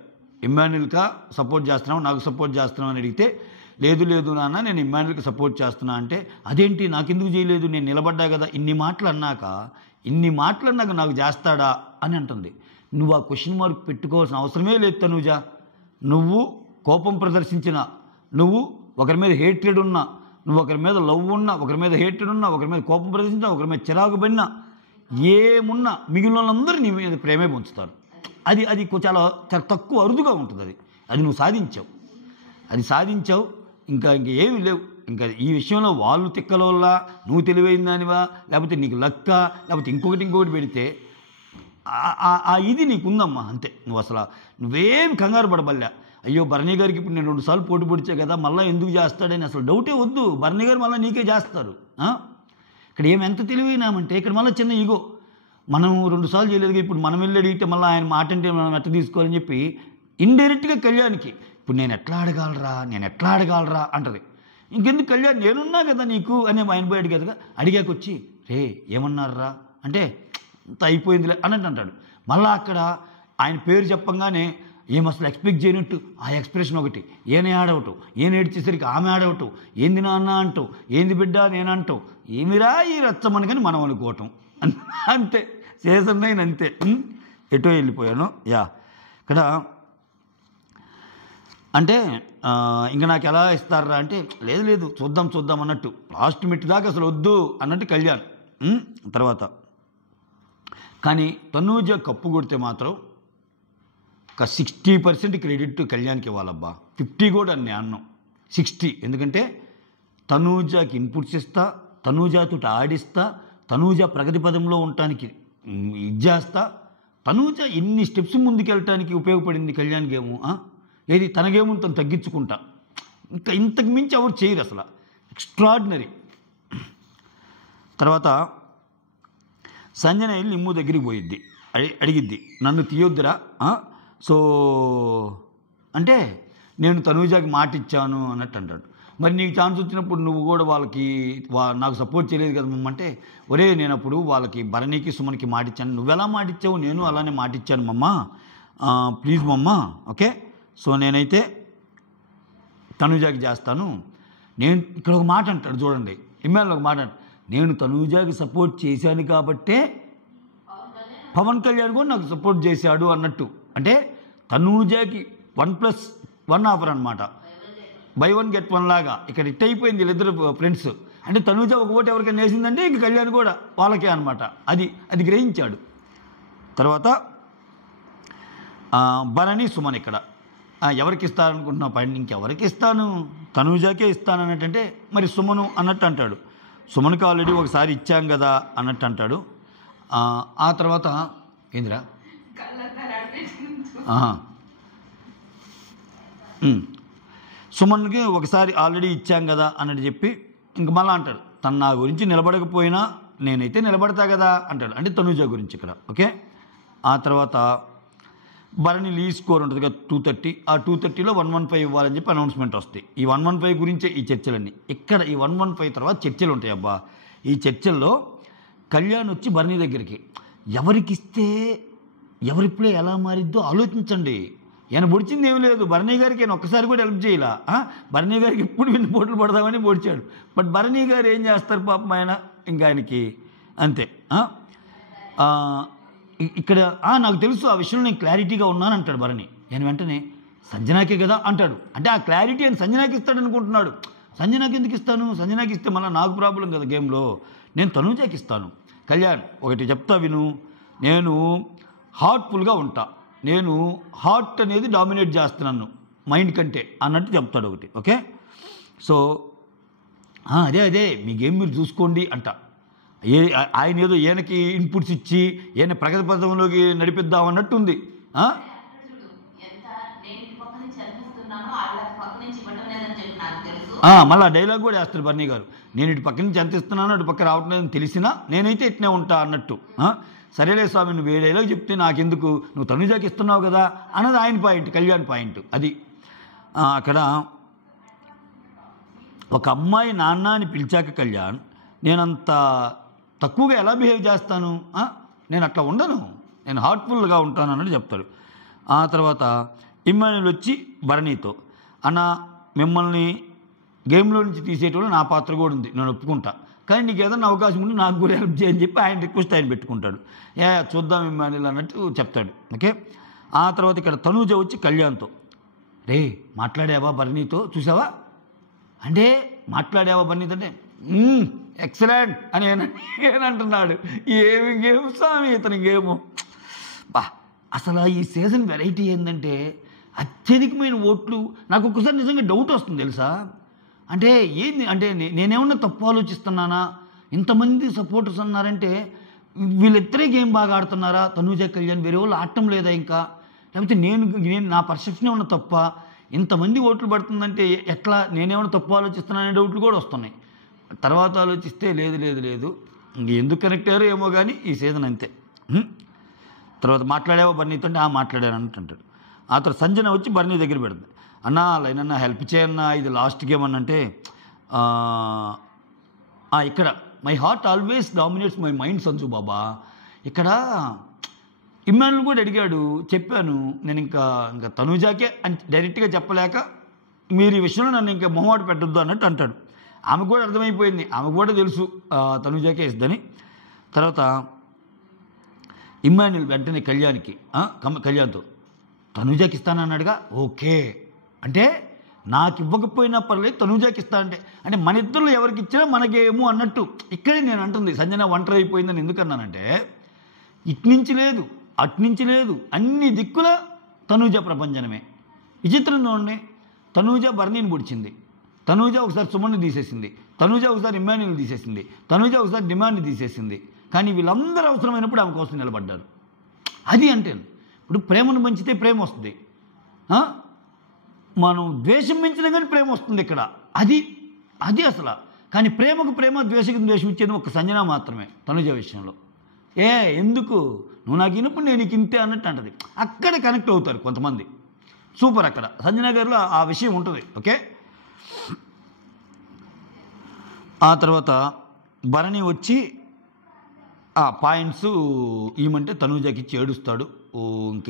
ఇమ్మాన్యుల్కా సపోర్ట్ చేస్తున్నావు, నాకు సపోర్ట్ చేస్తున్నావు అని అడిగితే, లేదు నాన్న నేను ఇమ్మాన్యుల్కి సపోర్ట్ చేస్తున్నా అంటే, అదేంటి నాకెందుకు చేయలేదు, నేను నిలబడ్డా కదా, ఇన్ని మాటలు అన్నాక నాకు చేస్తాడా అని అంటుంది. నువ్వు ఆ క్వశ్చన్ మార్క్ పెట్టుకోవాల్సిన అవసరమే లేదు తనూజ. నువ్వు కోపం ప్రదర్శించిన, నువ్వు ఒకరి మీద హేట్రెడ్ ఉన్నా, నువ్వు ఒకరి మీద లవ్ ఉన్నా, ఒకరి మీద హేట్రెడ్ ఉన్నా, ఒకరి మీద కోపం ప్రదర్శించినా, ఒకరి మీద చిరాకు పడినా, ఏమున్నా మిగిలిన వాళ్ళందరూ నీ మీద ప్రేమే పొంచుతారు. అది చాలా తక్కువ అరుదుగా ఉంటుంది. అది నువ్వు సాధించావు. ఇంకా ఏమీ లేవు. ఇంకా ఈ విషయంలో వాళ్ళు తిక్కలోల్లా, నువ్వు తెలివైన దానివా, లేకపోతే నీకు లక్క, లేకపోతే ఇంకొకటి పెడితే ఇది నీకుందమ్మా, అంతే. నువ్వేం కంగారు పడబల్లా. అయ్యో భరణి గారికి ఇప్పుడు నేను 2 సార్లు పోటీ పొడిచా కదా, మళ్ళీ ఎందుకు చేస్తాడని అసలు డౌటే వద్దు. భరణి గారు మళ్ళీ నీకే చేస్తారు. ఇక్కడ ఎంత తెలివైనామంటే ఇక్కడ మళ్ళీ చిన్న ఈగో, మనం 2 సార్లు చేయలేదు, ఇప్పుడు మనం వెళ్ళి అడిగితే మళ్ళీ ఆయన మాట అంటే మనం ఎట్లా తీసుకోవాలని చెప్పి ఇండైరెక్ట్గా కళ్యాణ్కి ఇప్పుడు నేను ఎట్లా అడగాలరా అంటది. ఇంకెందుకు కళ్యాణ్, నేనున్నా కదా నీకు అని ఆయన పోయి అడిగారుగా. అడిగాకొచ్చి రే ఏమన్నారా అంటే అంత అయిపోయిందిలే అన్నట్టు అంటాడు. మళ్ళీ అక్కడ ఆయన పేరు చెప్పంగానే ఏం అసలు ఎక్స్పెక్ట్ చేయనట్టు ఆ ఎక్స్ప్రెషన్ ఒకటి, ఏనే ఆడవటం, ఏడ్చేసరికి ఆమె ఆడవటం, ఏంది నాన్న అంటావు, ఏంది బిడ్డ నేనంటావు, ఏమిరా ఈ రచ్చమని కానీ మనం అనుకోవటం, అంతే. సీజన్ 9 అంతే. ఎటో వెళ్ళిపోయాను. ఇక్కడ అంటే ఇంకా నాకు ఎలా ఇస్తారా అంటే, లేదు చూద్దాం అన్నట్టు, లాస్ట్ మిట్ దాకా అసలు వద్దు అన్నట్టు కళ్యాణ్. తర్వాత కానీ తనూజ కప్పు కొడితే మాత్రం ఒక 60% క్రెడిట్ కళ్యాణ్కి ఇవ్వాలబ్బా. 50 కూడా నేను అన్నాం, 60. ఎందుకంటే తనూజకి ఇన్పుట్స్ ఇస్తా, తనూజతో ఆడిస్తా, తనూజ ప్రగతి పదంలో ఉండటానికి చేస్తా. తనూజ ఎన్ని స్టెప్స్ ముందుకెళ్ళటానికి ఉపయోగపడింది కళ్యాణ్కి ఏమో. ఏది తన గేమ్ తను తగ్గించుకుంటా, ఇంకా ఇంతకు మించి ఎవరు చేయరు అసలు. ఎక్స్ట్రాడినరీ. తర్వాత సంజన వెళ్ళి ఇమ్ము దగ్గరికి పోయిద్ది, అడిగిద్ది నన్ను తీయొద్దురా. సో అంటే నేను తనూజకి మాట ఇచ్చాను అన్నట్టు అంటాడు. మరి నీకు ఛాన్స్ వచ్చినప్పుడు నువ్వు కూడా వాళ్ళకి నాకు సపోర్ట్ చేయలేదు కదా మమ్మ అంటే, ఒరే నేను అప్పుడు వాళ్ళకి భరణికి సుమన్కి మాట ఇచ్చాను, నువ్వెలా మాట ఇచ్చావు, నేను అలానే మాట ఇచ్చాను మమ్మ, ప్లీజ్ మమ్మ, ఓకే. సో నేనైతే తనూజకి చేస్తాను. నేను ఇక్కడ ఒక మాట అంటాడు చూడండి, ఇమ్మాన్యుల్ ఒక మాట అంటాడు, నేను తనూజకి సపోర్ట్ చేశాను కాబట్టే పవన్ కళ్యాణ్ కూడా నాకు సపోర్ట్ చేశాడు అన్నట్టు. అంటే తనూజకి 1+1 ఆఫర్ అనమాట, బై 1 get 1 లాగా. ఇక్కడ ఇట్ అయిపోయింది వీళ్ళిద్దరు ఫ్రెండ్స్. అంటే తనూజ ఒక ఓటు ఎవరికైనా వేసిందంటే ఇంక కళ్యాణ్ కూడా వాళ్ళకే అనమాట. అది గ్రహించాడు. తర్వాత భరణి సుమన్ ఇక్కడ ఎవరికి ఇస్తారనుకుంటున్నావు పాయింట్, ఇంకెవరికి ఇస్తాను, తనూజకే ఇస్తాను అన్నట్టంటే మరి సుమను అన్నట్టు అంటాడు. సుమన్కి ఆల్రెడీ ఒకసారి ఇచ్చాం కదా అన్నట్టు అంటాడు. ఆ తర్వాత ఏందిరా సుమన్కి ఒకసారి ఆల్రెడీ ఇచ్చాం కదా అన్నట్టు చెప్పి ఇంక మళ్ళీ అంటాడు, తను నా గురించి నిలబడకపోయినా నేనైతే నిలబడతా కదా అంటాడు. అంటే తనూజ గురించి ఇక్కడ, ఓకే. ఆ తర్వాత భరణి లీడ్ స్కోర్ ఉంటుంది కదా 230, ఆ 230లో 115 ఇవ్వాలని చెప్పి అనౌన్స్మెంట్ వస్తాయి. ఈ 115 గురించే ఈ చర్చలన్నీ. ఇక్కడ ఈ 115 తర్వాత చర్చలు ఉంటాయి అబ్బా. ఈ చర్చల్లో కళ్యాణ్ వచ్చి భరణి దగ్గరికి, ఎవరికిస్తే ఎవరి ప్లే ఎలా మారిద్దో ఆలోచించండి. ఆయన పొడిచింది ఏం లేదు, భరణి గారికి ఆయన ఒక్కసారి కూడా హెల్ప్ చేయలా. భరణి గారికి ఎప్పుడు విన్ని పోట్లు పడదామని పొడిచాడు. బట్ భరణి గారు ఏం చేస్తారు పాపం, ఆయన ఇంకా ఆయనకి అంతే. ఇక్కడ నాకు తెలుసు ఆ విషయంలో నేను క్లారిటీగా ఉన్నాను అంటాడు భరణి. నేను వెంటనే సంజనాకే కదా అంటాడు. అంటే ఆ క్లారిటీ అని సంజనాకి ఇస్తాడు అనుకుంటున్నాడు. సంజనాకి ఎందుకు ఇస్తాను? సంజనాకి ఇస్తే మళ్ళీ నాకు ప్రాబ్లం కదా గేమ్లో. నేను తనూజాకి ఇస్తాను. కళ్యాణ్ ఒకటి చెప్తా విను, నేను హార్ట్ఫుల్గా ఉంటా, నేను హార్ట్ అనేది డామినేట్ చేస్తున్నాను మైండ్ కంటే అన్నట్టు చెప్తాడు ఒకటి. ఓకే, సో అదే మీ గేమ్ మీరు చూసుకోండి అంట. ఆయన ఏదో ఈయనకి ఇన్పుట్స్ ఇచ్చి ఈయన ప్రగతి పథంలోకి నడిపిద్దాం అన్నట్టు ఉంది. మళ్ళీ డైలాగ్ కూడా వేస్తారు బర్నీ గారు, నేను ఇటు పక్క నుంచి ఎంత ఇస్తున్నానో అటు పక్క రావట్లేదని తెలిసినా నేనైతే ఇట్నే ఉంటా అన్నట్టు. సరేలే స్వామి, నువ్వు ఏ డైలాగ్ చెప్తే నాకెందుకు, నువ్వు తనుజాకి ఇస్తున్నావు కదా అన్నది ఆయన పాయింట్, కళ్యాణ్ పాయింట్ అది. అక్కడ ఒక అమ్మాయి నాన్న అని పిలిచాక కళ్యాణ్ నేనంత తక్కువగా ఎలా బిహేవ్ చేస్తాను? నేను అట్లా ఉండను, నేను హార్ట్ఫుల్గా ఉంటాను అన్నట్టు చెప్తాడు. ఆ తర్వాత ఇమ్మాన్యుల్ వచ్చి భరణితో, అన్న మిమ్మల్ని గేమ్లో నుంచి తీసేటోళ్ళు నా పాత్ర కూడా ఉంది, నేను ఒప్పుకుంటా, కానీ నీకు ఏదైనా అవకాశం ఉంటే నాకు కూడా హెల్ప్ చేయని చెప్పి ఆయన రిక్వెస్ట్ ఆయన పెట్టుకుంటాడు. చూద్దాం ఇమ్మాన్యుల్ అన్నట్టు చెప్తాడు. ఓకే, ఆ తర్వాత ఇక్కడ తనూజ వచ్చి కళ్యాణ్తో, రే మాట్లాడావా భరణితో, చూసావా అంటే మాట్లాడావా భరణితో అంటే ఎక్సలెంట్ అని ఏనంటున్నాడు. ఏమి గేమ్ స్వామి ఇతని గేము. అసలు ఈ సీజన్ వెరైటీ ఏంటంటే అత్యధికమైన ఓట్లు. నాకు ఒక్కసారి నిజంగా డౌట్ వస్తుంది తెలుసా, అంటే ఏంది అంటే నేనేమన్నా తప్పు ఆలోచిస్తున్నానా, ఇంతమంది సపోర్టర్స్ అన్నారంటే వీళ్ళిద్దరే గేమ్ బాగా ఆడుతున్నారా, తనూజ కళ్యాణ్ వేరే వాళ్ళు ఆడటం లేదా ఇంకా, లేకపోతే నేను నా పర్సెప్షన్ ఏమన్నా తప్ప, ఇంతమంది ఓట్లు పడుతుందంటే ఎట్లా నేనేమన్నా తప్పు ఆలోచిస్తున్నాననే డౌట్లు కూడా వస్తున్నాయి. తర్వాత ఆలోచిస్తే లేదు ఎందుకు కనెక్ట్ అయ్యారో ఏమో కానీ ఈ సీజన్ అంతే. తర్వాత మాట్లాడావా బర్నీతో అంటే మాట్లాడాను అంటాడు. ఆ తర్వాత సంజన వచ్చి బర్నీ దగ్గర పెడుతుంది, అన్నా లైనన్నా హెల్ప్ చేయన్నా, ఇది లాస్ట్ గేమ్ అన్నంటే ఇక్కడ my heart always dominates my mind Sanju Baba. ఇక్కడ ఇమ్మాన్యుల్ కూడా అడిగాడు, చెప్పాను నేను ఇంకా తనూజాకే అని డైరెక్ట్గా చెప్పలేక మీరు ఈ విషయంలో నన్ను ఇంకా మొహమాట పెట్టొద్దు అన్నట్టు అంటాడు. ఆమెకు కూడా అర్థమైపోయింది, ఆమెకు కూడా తెలుసు తనూజాకే ఇస్తుందని. తర్వాత ఇమ్మాన్యుల్ వెంటనే కళ్యాణ్తో తనూజాకి ఇస్తానన్నాడుగా, ఓకే అంటే నాకు ఇవ్వకపోయినా పర్లేదు తనూజాకి ఇస్తానంటే అంటే మన ఇద్దరు ఎవరికి ఇచ్చినా మనకేమో అన్నట్టు. ఇక్కడే నేను అంటుంది సంజన ఒంటరి అయిపోయిందని ఎందుకన్నానంటే ఇట్నుంచి లేదు అట్నుంచి లేదు, అన్ని దిక్కుల తనూజ ప్రపంచనమే. విచిత్రం చూడండి, తనూజ బర్నీని పొడిచింది, తనూజ ఒకసారి సుమన్ని తీసేసింది, తనూజ ఒకసారి ఇమ్మాన్యుల్ తీసేసింది, తనూజ ఒకసారి డిమాండ్ని తీసేసింది, కానీ వీళ్ళందరూ అవసరమైనప్పుడు ఆమె కోసం నిలబడ్డారు. అది అంటే ఇప్పుడు ప్రేమను పెంచితే ప్రేమ వస్తుంది, మనం ద్వేషం పెంచినా కానీ ప్రేమ వస్తుంది ఇక్కడ. అది అసలు. కానీ ప్రేమకు ప్రేమ, ద్వేషకు ద్వేషం ఇచ్చేది ఒక సంజన మాత్రమే తనుజ విషయంలో. ఎందుకు నువ్వు నాకు ఇనప్పుడు నేను నీకు ఇంతే అన్నట్టు అంటది. అక్కడ కనెక్ట్ అవుతారు కొంతమంది. సూపర్. అక్కడ సంజన గారిలో ఆ విషయం ఉంటుంది. ఓకే, ఆ తర్వాత భరణి వచ్చి పాయింట్స్ ఏమంటే తనూజకి ఇచ్చి ఏడుస్తాడు.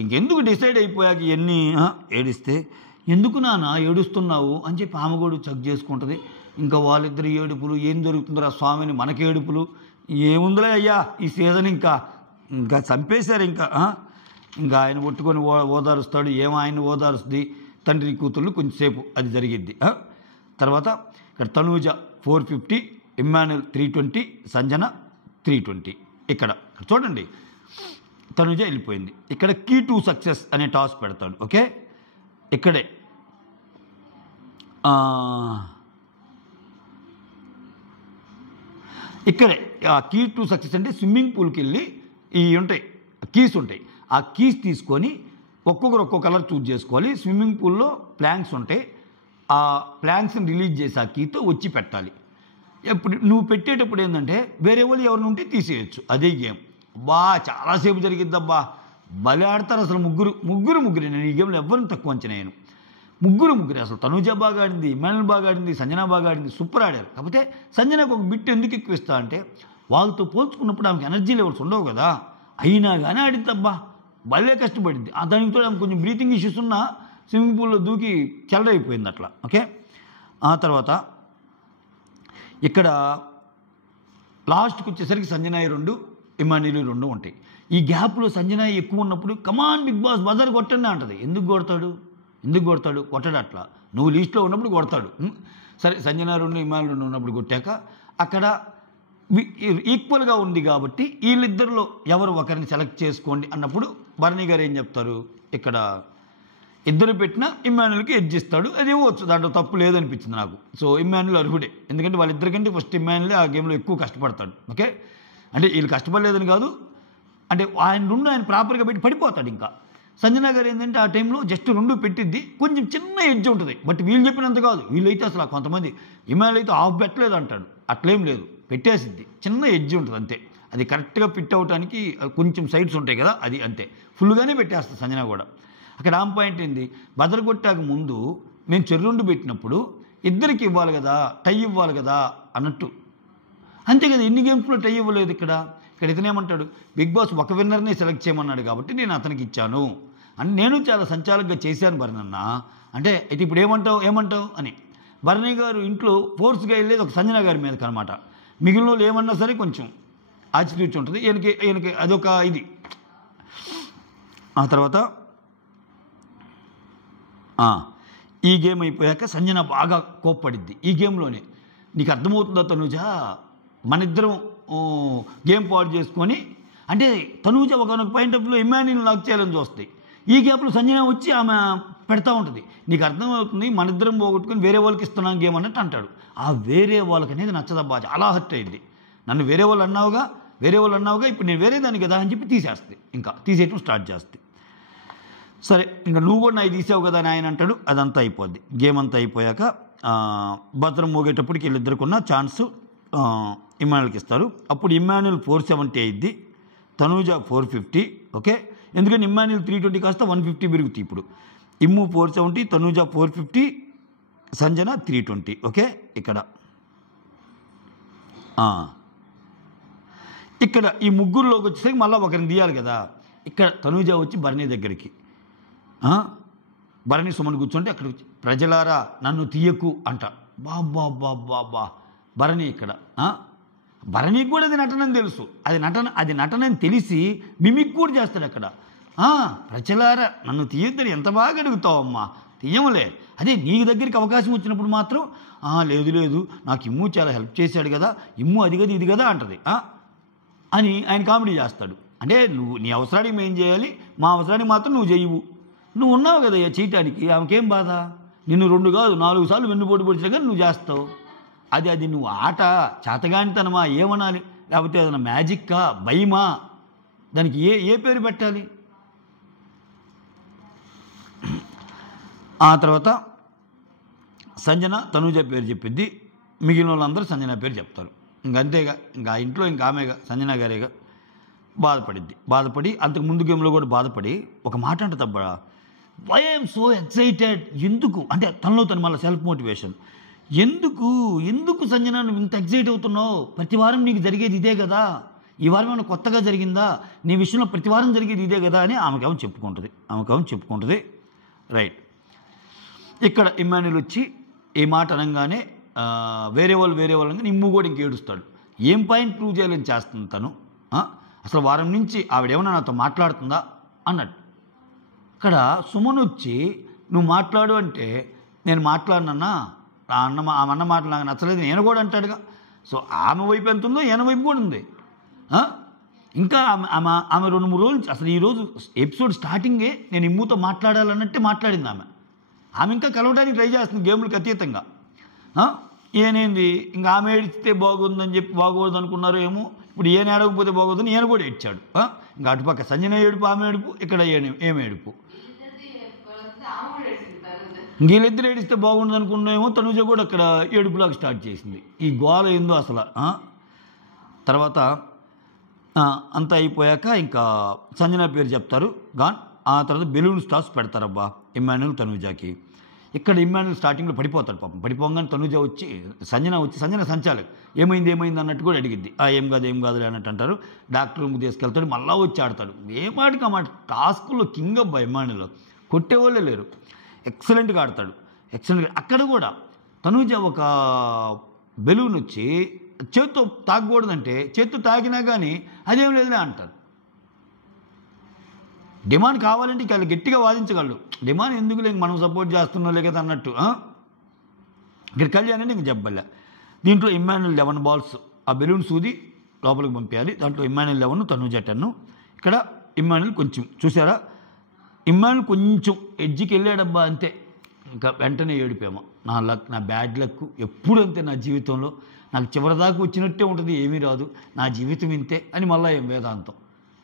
ఇంకెందుకు డిసైడ్ అయిపోయాక ఇవన్నీ ఏడిస్తే, ఎందుకు నాన్న ఏడుస్తున్నావు అని చెప్పి ఆమె కూడా చెక్ చేసుకుంటుంది. ఇంకా వాళ్ళిద్దరు ఏడుపులు, ఏం జరుగుతుందో ఆ స్వామిని మనకి ఏడుపులు, ఏముందిలే అయ్యా ఈ సీజన్ ఇంకా చంపేశారు. ఇంకా ఆయన కొట్టుకొని ఓదారుస్తాడు, ఆయన ఓదారుస్తుంది, తండ్రి కూతుళ్ళు కొంచెంసేపు అది జరిగిద్ది. తర్వాత ఇక్కడ తనూజ 450, ఇమ్మాన్యుల్ 320, సంజన 320. ఇక్కడ చూడండి తనూజ వెళ్ళిపోయింది. ఇక్కడ కీ టు సక్సెస్ అనే టాస్క్ పెడతాడు. ఓకే, ఇక్కడే ఆ కీ టు సక్సెస్ అంటే స్విమ్మింగ్ పూల్కి వెళ్ళి ఉంటాయి కీస్ ఉంటాయి, ఆ కీస్ తీసుకొని ఒక్కొక్కరు ఒక్కొక్క కలర్ చూజ్ చేసుకోవాలి. స్విమ్మింగ్ పూల్లో ప్లాంక్స్ ఉంటాయి, ఆ ప్లాంక్స్ని రిలీజ్ చేసి ఆ కీతో వచ్చి పెట్టాలి. ఎప్పుడు నువ్వు పెట్టేటప్పుడు ఏంటంటే వేరే వాళ్ళు ఎవరిని ఉంటే తీసేయచ్చు. అదే గేమ్. చాలాసేపు జరిగిద్దబ్బా, భలే ఆడతారు అసలు. ముగ్గురు నేను ఈ గేమ్లో ఎవరిని తక్కువ అంచనా నేను. ముగ్గురు అసలు. తనూజ బాగా ఆడింది, ఇమ్మాన్యుల్ బాగా ఆడింది, సంజన బాగా ఆడింది, సూపర్ ఆడారు. కాకపోతే సంజనకు ఒక బిట్ ఎందుకు ఎక్కువ ఇస్తా అంటే వాళ్ళతో పోల్చుకున్నప్పుడు ఆమెకు ఎనర్జీ లెవెల్స్ ఉండవు కదా, అయినా కానీ ఆడిద్దబ్బా, భలే కష్టపడింది. దానికి కూడా ఆమె కొంచెం బ్రీతింగ్ ఇష్యూస్ ఉన్నా స్విమ్మింగ్ పూల్లో దూకి చెల్లరైపోయింది అట్లా. ఓకే, ఆ తర్వాత ఇక్కడ లాస్ట్కి వచ్చేసరికి సంజన 2, ఇమ్మాన్యుల్ 2 ఉంటాయి. ఈ గ్యాప్లో సంజన ఎక్కువ ఉన్నప్పుడు కమాన్ బిగ్ బాస్ బజార్ కొట్టండి అంటది. ఎందుకు కొడతాడు కొట్టడు అట్లా. నువ్వు లీస్ట్లో ఉన్నప్పుడు కొడతాడు. సరే సంజన 2 ఇమాన్ 2 ఉన్నప్పుడు కొట్టాక అక్కడ ఈక్వల్గా ఉంది కాబట్టి వీళ్ళిద్దరిలో ఎవరు ఒకరిని సెలెక్ట్ చేసుకోండి అన్నప్పుడు భరణి గారు ఏం చెప్తారు, ఇక్కడ ఇద్దరు పెట్టినా ఇమ్మాన్యుల్కి ఎడ్జ్ ఇస్తాడు. అది ఇవ్వచ్చు, దాంట్లో తప్పు లేదనిపించింది నాకు. సో ఇమ్మాన్యుల్ అర్హుడే, ఎందుకంటే వాళ్ళిద్దరికంటే ఫస్ట్ ఇమ్మాన్యులే ఆ గేమ్లో ఎక్కువ కష్టపడతాడు. ఓకే, అంటే వీళ్ళు కష్టపడలేదని కాదు, అంటే ఆయన ప్రాపర్గా పెట్టి పడిపోతాడు. ఇంకా సంజన గారు ఏంటంటే ఆ టైంలో జస్ట్ 2 పెట్టిద్ది, కొంచెం చిన్న ఎడ్జ్ ఉంటుంది. బట్ వీళ్ళు చెప్పినంత కాదు, వీళ్ళైతే అసలు కొంతమంది ఇమ్మాన్యుల్ అయితే హాఫ్ పెట్టలేదు అంటాడు, అట్లేం లేదు, పెట్టేసిద్ది, చిన్న ఎడ్జ్ ఉంటుంది అంతే. అది కరెక్ట్గా ఫిట్ అవడానికి కొంచెం సైడ్స్ ఉంటాయి కదా, అది అంతే, ఫుల్గానే పెట్టేస్తుంది సంజన కూడా. అక్కడ ఆమ్ పాయింట్ ఏంది, బదలు కొట్టాక ముందు మేము చెర్రుండు పెట్టినప్పుడు ఇద్దరికి ఇవ్వాలి కదా, టై ఇవ్వాలి కదా అన్నట్టు, అంతే కదా. ఎన్ని గేమ్స్లో టై ఇవ్వలేదు. ఇక్కడ ఇతనేమంటాడు, బిగ్ బాస్ ఒక విన్నర్ని సెలెక్ట్ చేయమన్నాడు కాబట్టి నేను అతనికి ఇచ్చాను అని. నేను చాలా సంచాలకంగా చేశాను భరణన్న అంటే, అయితే ఇప్పుడు ఏమంటావు అని. భరణి గారు ఇంట్లో ఫోర్స్గా వెళ్ళేది ఒక సంజన గారి మీదకి అనమాట. మిగిలిన వాళ్ళు ఏమన్నా సరే కొంచెం ఆచితూచి ఉంటుంది. ఈయనకి అదొక ఇది. ఆ తర్వాత ఈ గేమ్ అయిపోయాక సంజన బాగా కోప్పడిద్ది. ఈ గేమ్లోనే నీకు అర్థమవుతుందా తనూజ, మన ఇద్దరం గేమ్ పాడు చేసుకొని, అంటే తనూజ ఒకనొక పాయింట్ ఆఫ్ వ్యూలో ఇమ్మాన్యుల్ని లాక్ చేయాలని చూస్తాయి. ఈ గ్యాప్లో సంజన వచ్చి ఆమె పెడతా ఉంటుంది. నీకు అర్థమవుతుంది, మన ఇద్దరం పోగొట్టుకొని వేరే వాళ్ళకి ఇస్తున్నాను గేమ్ అన్నట్టు అంటాడు. ఆ వేరే వాళ్ళకి అనేది నచ్చదబ్బా, చాలా హర్ట్ అయింది. నన్ను వేరే వాళ్ళు అన్నావుగా, ఇప్పుడు నేను వేరే దాన్ని కదా అని చెప్పి తీసేస్తుంది. ఇంకా తీసేయటం స్టార్ట్ చేస్తుంది. సరే ఇంకా నువ్వు కూడా నాకు తీసావు కదా అని ఆయన అంటాడు. అదంతా అయిపోద్ది. గేమ్ అంతా అయిపోయాక భద్రం మోగేటప్పటికి వీళ్ళిద్దరికి ఉన్న ఛాన్స్ ఇమ్మాన్యుల్కి ఇస్తారు. అప్పుడు ఇమ్మాన్యుల్ 470 అయింది, తనూజ 450. ఓకే, ఎందుకంటే ఇమ్మాన్యుల్ 320 కాస్త 150 పెరుగుతాయి. ఇప్పుడు ఇమ్ము 470, తనూజ 450, సంజన 320. ఓకే, ఇక్కడ ఈ ముగ్గురులోకి వచ్చేసరికి మళ్ళీ ఒకరిని తీయాలి కదా. ఇక్కడ తనూజ వచ్చి భరణి దగ్గరికి, భరణి సుమన్ కూర్చుంటే అక్కడ ప్రజలారా నన్ను తీయకు అంట. బాబా భరణి ఇక్కడ భరణికి కూడా అది నటనని తెలుసు, అది నటనని తెలిసి మిమిక్ కూడా చేస్తాడు అక్కడ. ప్రజలారా నన్ను తీయొద్దని ఎంత బాగా అడుగుతావమ్మా, తీయములే, అదే నీ దగ్గరికి అవకాశం వచ్చినప్పుడు మాత్రం లేదు నాకు ఇమ్ము చాలా హెల్ప్ చేశాడు కదా, ఇమ్ము అది కదా ఇది కదా అంటది అని ఆయన కామెడీ చేస్తాడు. అంటే నీ అవసరానికి మేము చేయాలి, మా అవసరానికి మాత్రం నువ్వు చేయవు. నువ్వు ఉన్నావు కదా చేయటానికి, ఆమెకేం బాధ, నిన్ను 2 కాదు 4 సార్లు వెన్నుపోటు పొడిచినా కానీ నువ్వు చేస్తావు. అది నువ్వు ఆట చేతగానితనమా ఏమనాలి, లేకపోతే ఏదైనా మ్యాజిక్కా భయమా, దానికి ఏ పేరు పెట్టాలి. ఆ తర్వాత సంజన తనూజ పేరు చెప్పింది, మిగిలిన వాళ్ళందరూ సంజన పేరు చెప్తారు. ఇంకంతేగా, ఇంకా ఇంట్లో ఇంకా ఆమెగా సంజన గారేగా బాధపడి అంతకు ముందు గేమ్లో కూడా బాధపడి ఒక మాట అంటే తప్ప, వై ఐఎమ్ సో ఎక్సైటెడ్, ఎందుకు అంటే తనలో తను మళ్ళీ సెల్ఫ్ మోటివేషన్, ఎందుకు సంజన నువ్వు ఇంత ఎక్సైట్ అవుతున్నావు, ప్రతి వారం నీకు జరిగేది ఇదే కదా, ఈ వారం ఏమైనా కొత్తగా జరిగిందా, నీ విషయంలో ప్రతి వారం జరిగేది ఇదే కదా అని ఆమెకేమో చెప్పుకుంటుంది. రైట్, ఇక్కడ ఇమ్మాన్యుల్ వచ్చి ఈ మాట అనగానే వేరే వాళ్ళు అనగానే ఇమ్ము కూడా ఇంకేడుస్తాడు. ఏం పాయింట్ ప్రూవ్ చేయాలని చేస్తుంది తను, అసలు వారం నుంచి ఆవిడేమన్నా నాతో మాట్లాడుతుందా అన్నట్టు. ఇక్కడ సుమన్ వచ్చి నువ్వు మాట్లాడు అంటే నేను మాట్లాడినన్నా, ఆమె అన్న మాట నాకు నచ్చలేదు నేను కూడా అంటాడుగా. సో ఆమె వైపు ఎంత ఉందో ఈయన వైపు కూడా ఉంది. ఇంకా ఆమె 2-3 రోజులు నుంచి, అసలు ఈరోజు ఎపిసోడ్ స్టార్టింగే నేను ఇమ్ముతో మాట్లాడాలన్నట్టే మాట్లాడింది ఆమె ఇంకా కలవడానికి ట్రై చేస్తుంది గేములకు అతీతంగా. ఈయనేంది ఇంకా ఆమె ఏడిస్తే బాగుందని చెప్పి బాగోదు అనుకున్నారు ఏమో, ఇప్పుడు ఈయన ఏడకపోతే బాగోదని ఈయన కూడా ఏడ్చాడు. ఇంకా అటుపక్క సంజన ఏడుపు ఆమె ఏడుపు, ఇక్కడ ఏమి ఏడుపు, వీళ్ళిద్దరు ఏడిస్తే బాగుండదు అనుకున్నామో, తనుజ కూడా అక్కడ ఏడుపులాగా స్టార్ట్ చేసింది. ఈ గోల ఏందో అసలు. తర్వాత అంతా అయిపోయాక ఇంకా సంజన పేరు చెప్తారు గాన్. ఆ తర్వాత బెలూన్ స్టార్స్ పెడతారబ్బా ఇమ్మాన్యుల్ తనూజకి. ఇక్కడ ఇమ్మాన్యుల్ స్టార్టింగ్లో పడిపోతాడు పాపం. పడిపోగానే తనూజ వచ్చి సంజన సంచాలక్ ఏమైంది అన్నట్టు కూడా అడిగిద్ది. ఏం కాదులే అన్నట్టు అంటారు. డాక్టర్ రూమ్కి తీసుకెళ్తాడు, మళ్ళీ వచ్చి ఆడతాడు. ఏమాటికి మాట టాస్క్లో కింగ్ అబ్బా ఇమ్మాన్యుల్, కొట్టేవాళ్ళే లేరు, ఎక్సలెంట్గా ఆడతాడు. అక్కడ కూడా తనూజ ఒక బెలూన్ వచ్చి చేత్తో తాగకూడదంటే చేత్తో తాగినా కానీ అదేం లేదులే అంటారు. డిమాండ్ కావాలంటే ఇక వాళ్ళు గట్టిగా వాదించగలడు. డిమాండ్ ఎందుకు లేక మనం సపోర్ట్ చేస్తున్నాం కదా అన్నట్టు. ఇక్కడ కళ్యాణ్ అంటే ఇంక జబ్బల్లా. దీంట్లో ఇమ్మాన్యుల్ 11 బాల్స్, ఆ బెలూన్ సూది లోపలికి పంపించాలి. దాంట్లో ఇమ్మాన్యుల్ 11, తనూజ 10. ఇక్కడ ఇమ్మాన్యుల్ కొంచెం చూసారా, ఇమ్మాన్యుల్ కొంచెం ఎడ్జికి వెళ్ళాడబ్బా అంతే, ఇంకా వెంటనే ఏడిపోయాము. నా లక్, నా బ్యాడ్ లక్ ఎప్పుడు అంతే నా జీవితంలో. నాకు చివరిదాకా వచ్చినట్టే ఉంటుంది, ఏమీ రాదు, నా జీవితం ఇంతే అని మళ్ళీ ఏం వేదాంతం.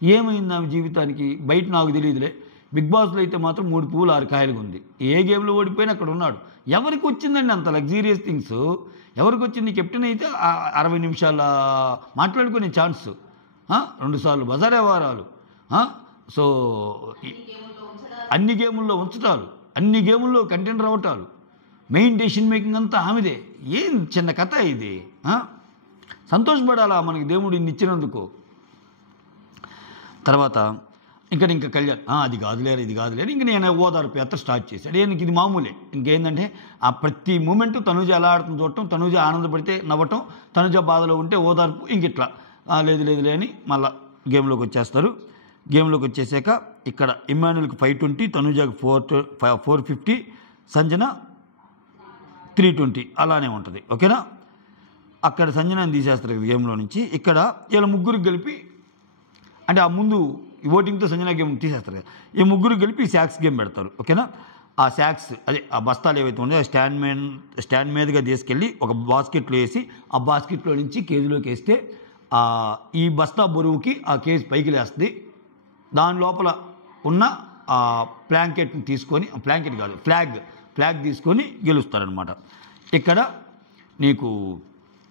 ఏమైంది ఆమె జీవితానికి బయట నాకు తెలియదులే. బిగ్ బాస్లో అయితే మాత్రం 3 పువ్వులు 6 కాయలుగా ఉంది. ఏ గేమ్లో ఓడిపోయినా అక్కడ ఉన్నాడు. ఎవరికి వచ్చిందండి అంత లగ్జీరియస్ థింగ్స్? ఎవరికి వచ్చింది? కెప్టెన్ అయితే 60 నిమిషాల మాట్లాడుకునే ఛాన్స్, 2 సార్లు బజార్ వ్యవహారాలు, సో అన్ని గేముల్లో ఉంచటాలు, అన్ని గేముల్లో కంటెంట్ రావటాలు, మెయిన్ డెసిషన్ మేకింగ్ అంతా ఆమెదే. ఏం చిన్న కథ ఇది? సంతోషపడాలా మనకి దేవుడు ఇన్ని ఇచ్చినందుకు. తర్వాత ఇంకా కళ్యాణ్ అది కాదులేరు ఇది కాదులేరు, ఇంక నేను ఓదార్పు యాత్ర స్టార్ట్ చేశాడు. ఇంక ఇది మామూలే. ఇంకేంటంటే ఆ ప్రతి మూమెంట్ తనూజ ఎలా ఆడుతుంది చూడటం, తనూజ ఆనందపడితే నవ్వటం, తనూజ బాధలో ఉంటే ఓదార్పు, ఇంకిట్లా లేదులే అని మళ్ళీ గేమ్లోకి వచ్చేస్తారు. గేమ్లోకి వచ్చేసాక ఇక్కడ ఇమ్మాన్యుల్కి 520, తనూజకి 450, సంజన 320 అలానే ఉంటుంది. ఓకేనా? అక్కడ సంజనాన్ని తీసేస్తారు కదా గేమ్లో నుంచి. ఇక్కడ వీళ్ళ ముగ్గురికి కలిపి, అంటే ఆ ముందు ఈ ఓటింగ్తో సంజన గేమ్ తీసేస్తారు కదా, ఈ ముగ్గురికి కలిపి శాక్స్ గేమ్ పెడతారు. ఓకేనా? ఆ శాక్స్ అదే ఆ బస్తాలు ఏవైతే ఉన్నాయో స్టాండ్ మీదుగా తీసుకెళ్ళి ఒక బాస్కెట్లో వేసి, ఆ బాస్కెట్లో నుంచి కేజీలోకి వేస్తే ఈ బస్తా బరువుకి ఆ కేజీ పైకి లేస్తుంది. దాని లోపల ఉన్న ఆ ప్లాంకెట్ని తీసుకొని, ప్లాంకెట్ కాదు ఫ్లాగ్ తీసుకొని గెలుస్తారనమాట. ఇక్కడ నీకు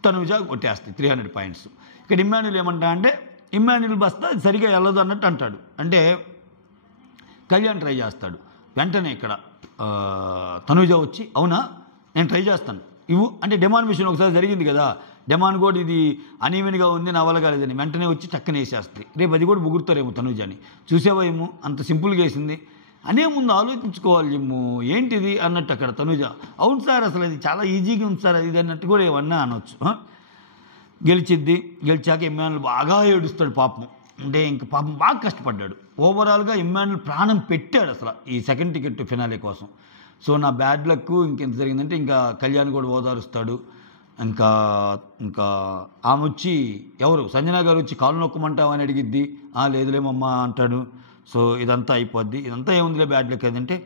తనూజ కొట్టేస్తుంది 300 పాయింట్స్. ఇక్కడ ఇమ్మాన్యుల్ ఏమంటా అంటే, ఇమ్మాన్యుల్ బస్తా అది సరిగా వెళ్ళదు అన్నట్టు అంటాడు. అంటే కళ్యాణ్ ట్రై చేస్తాడు. వెంటనే ఇక్కడ తనూజ వచ్చి, అవునా నేను ట్రై చేస్తాను ఇవ్వు అంటే, డెమాన్ విషయం ఒకసారి జరిగింది కదా, డెమాన్ కూడా ఇది అనీవెన్గా ఉంది, నా వల్ల కాలేదని వెంటనే వచ్చి చక్కన వేసేస్తుంది. రేపు అది కూడా బుగురుతారేమో తనూజని. చూసేవా ఏమో అంత సింపుల్గా వేసింది అనే ముందు ఆలోచించుకోవాలి ఏమో ఏంటిది అన్నట్టు అక్కడ తనూజ. అవును సార్ అసలు అది చాలా ఈజీగా ఉంది సార్ అది అన్నట్టు కూడా ఏమన్నా అనొచ్చు. గెలిచాక ఇమ్మాన్యుల్ బాగా ఏడుస్తాడు పాపం. అంటే ఇంక పాపం బాగా కష్టపడ్డాడు. ఓవరాల్గా ఇమ్మాన్యుల్ ప్రాణం పెట్టాడు అసలు ఈ సెకండ్ టికెట్ ఫినాలే కోసం. సో నా బ్యాడ్ లక్ ఇంకెంత జరిగిందంటే, ఇంకా కళ్యాణ్ కూడా ఓదారుస్తాడు. ఇంకా ఆమె వచ్చి ఎవరు సంజన గారు వచ్చి కాలు నొక్కమంటావు అని అడిగిద్ది. లేదులేమమ్మా అంటాడు. సో ఇదంతా అయిపోద్ది. ఇదంతా ఏముందిలే బ్యాడ్ లక్ ఏదంటే,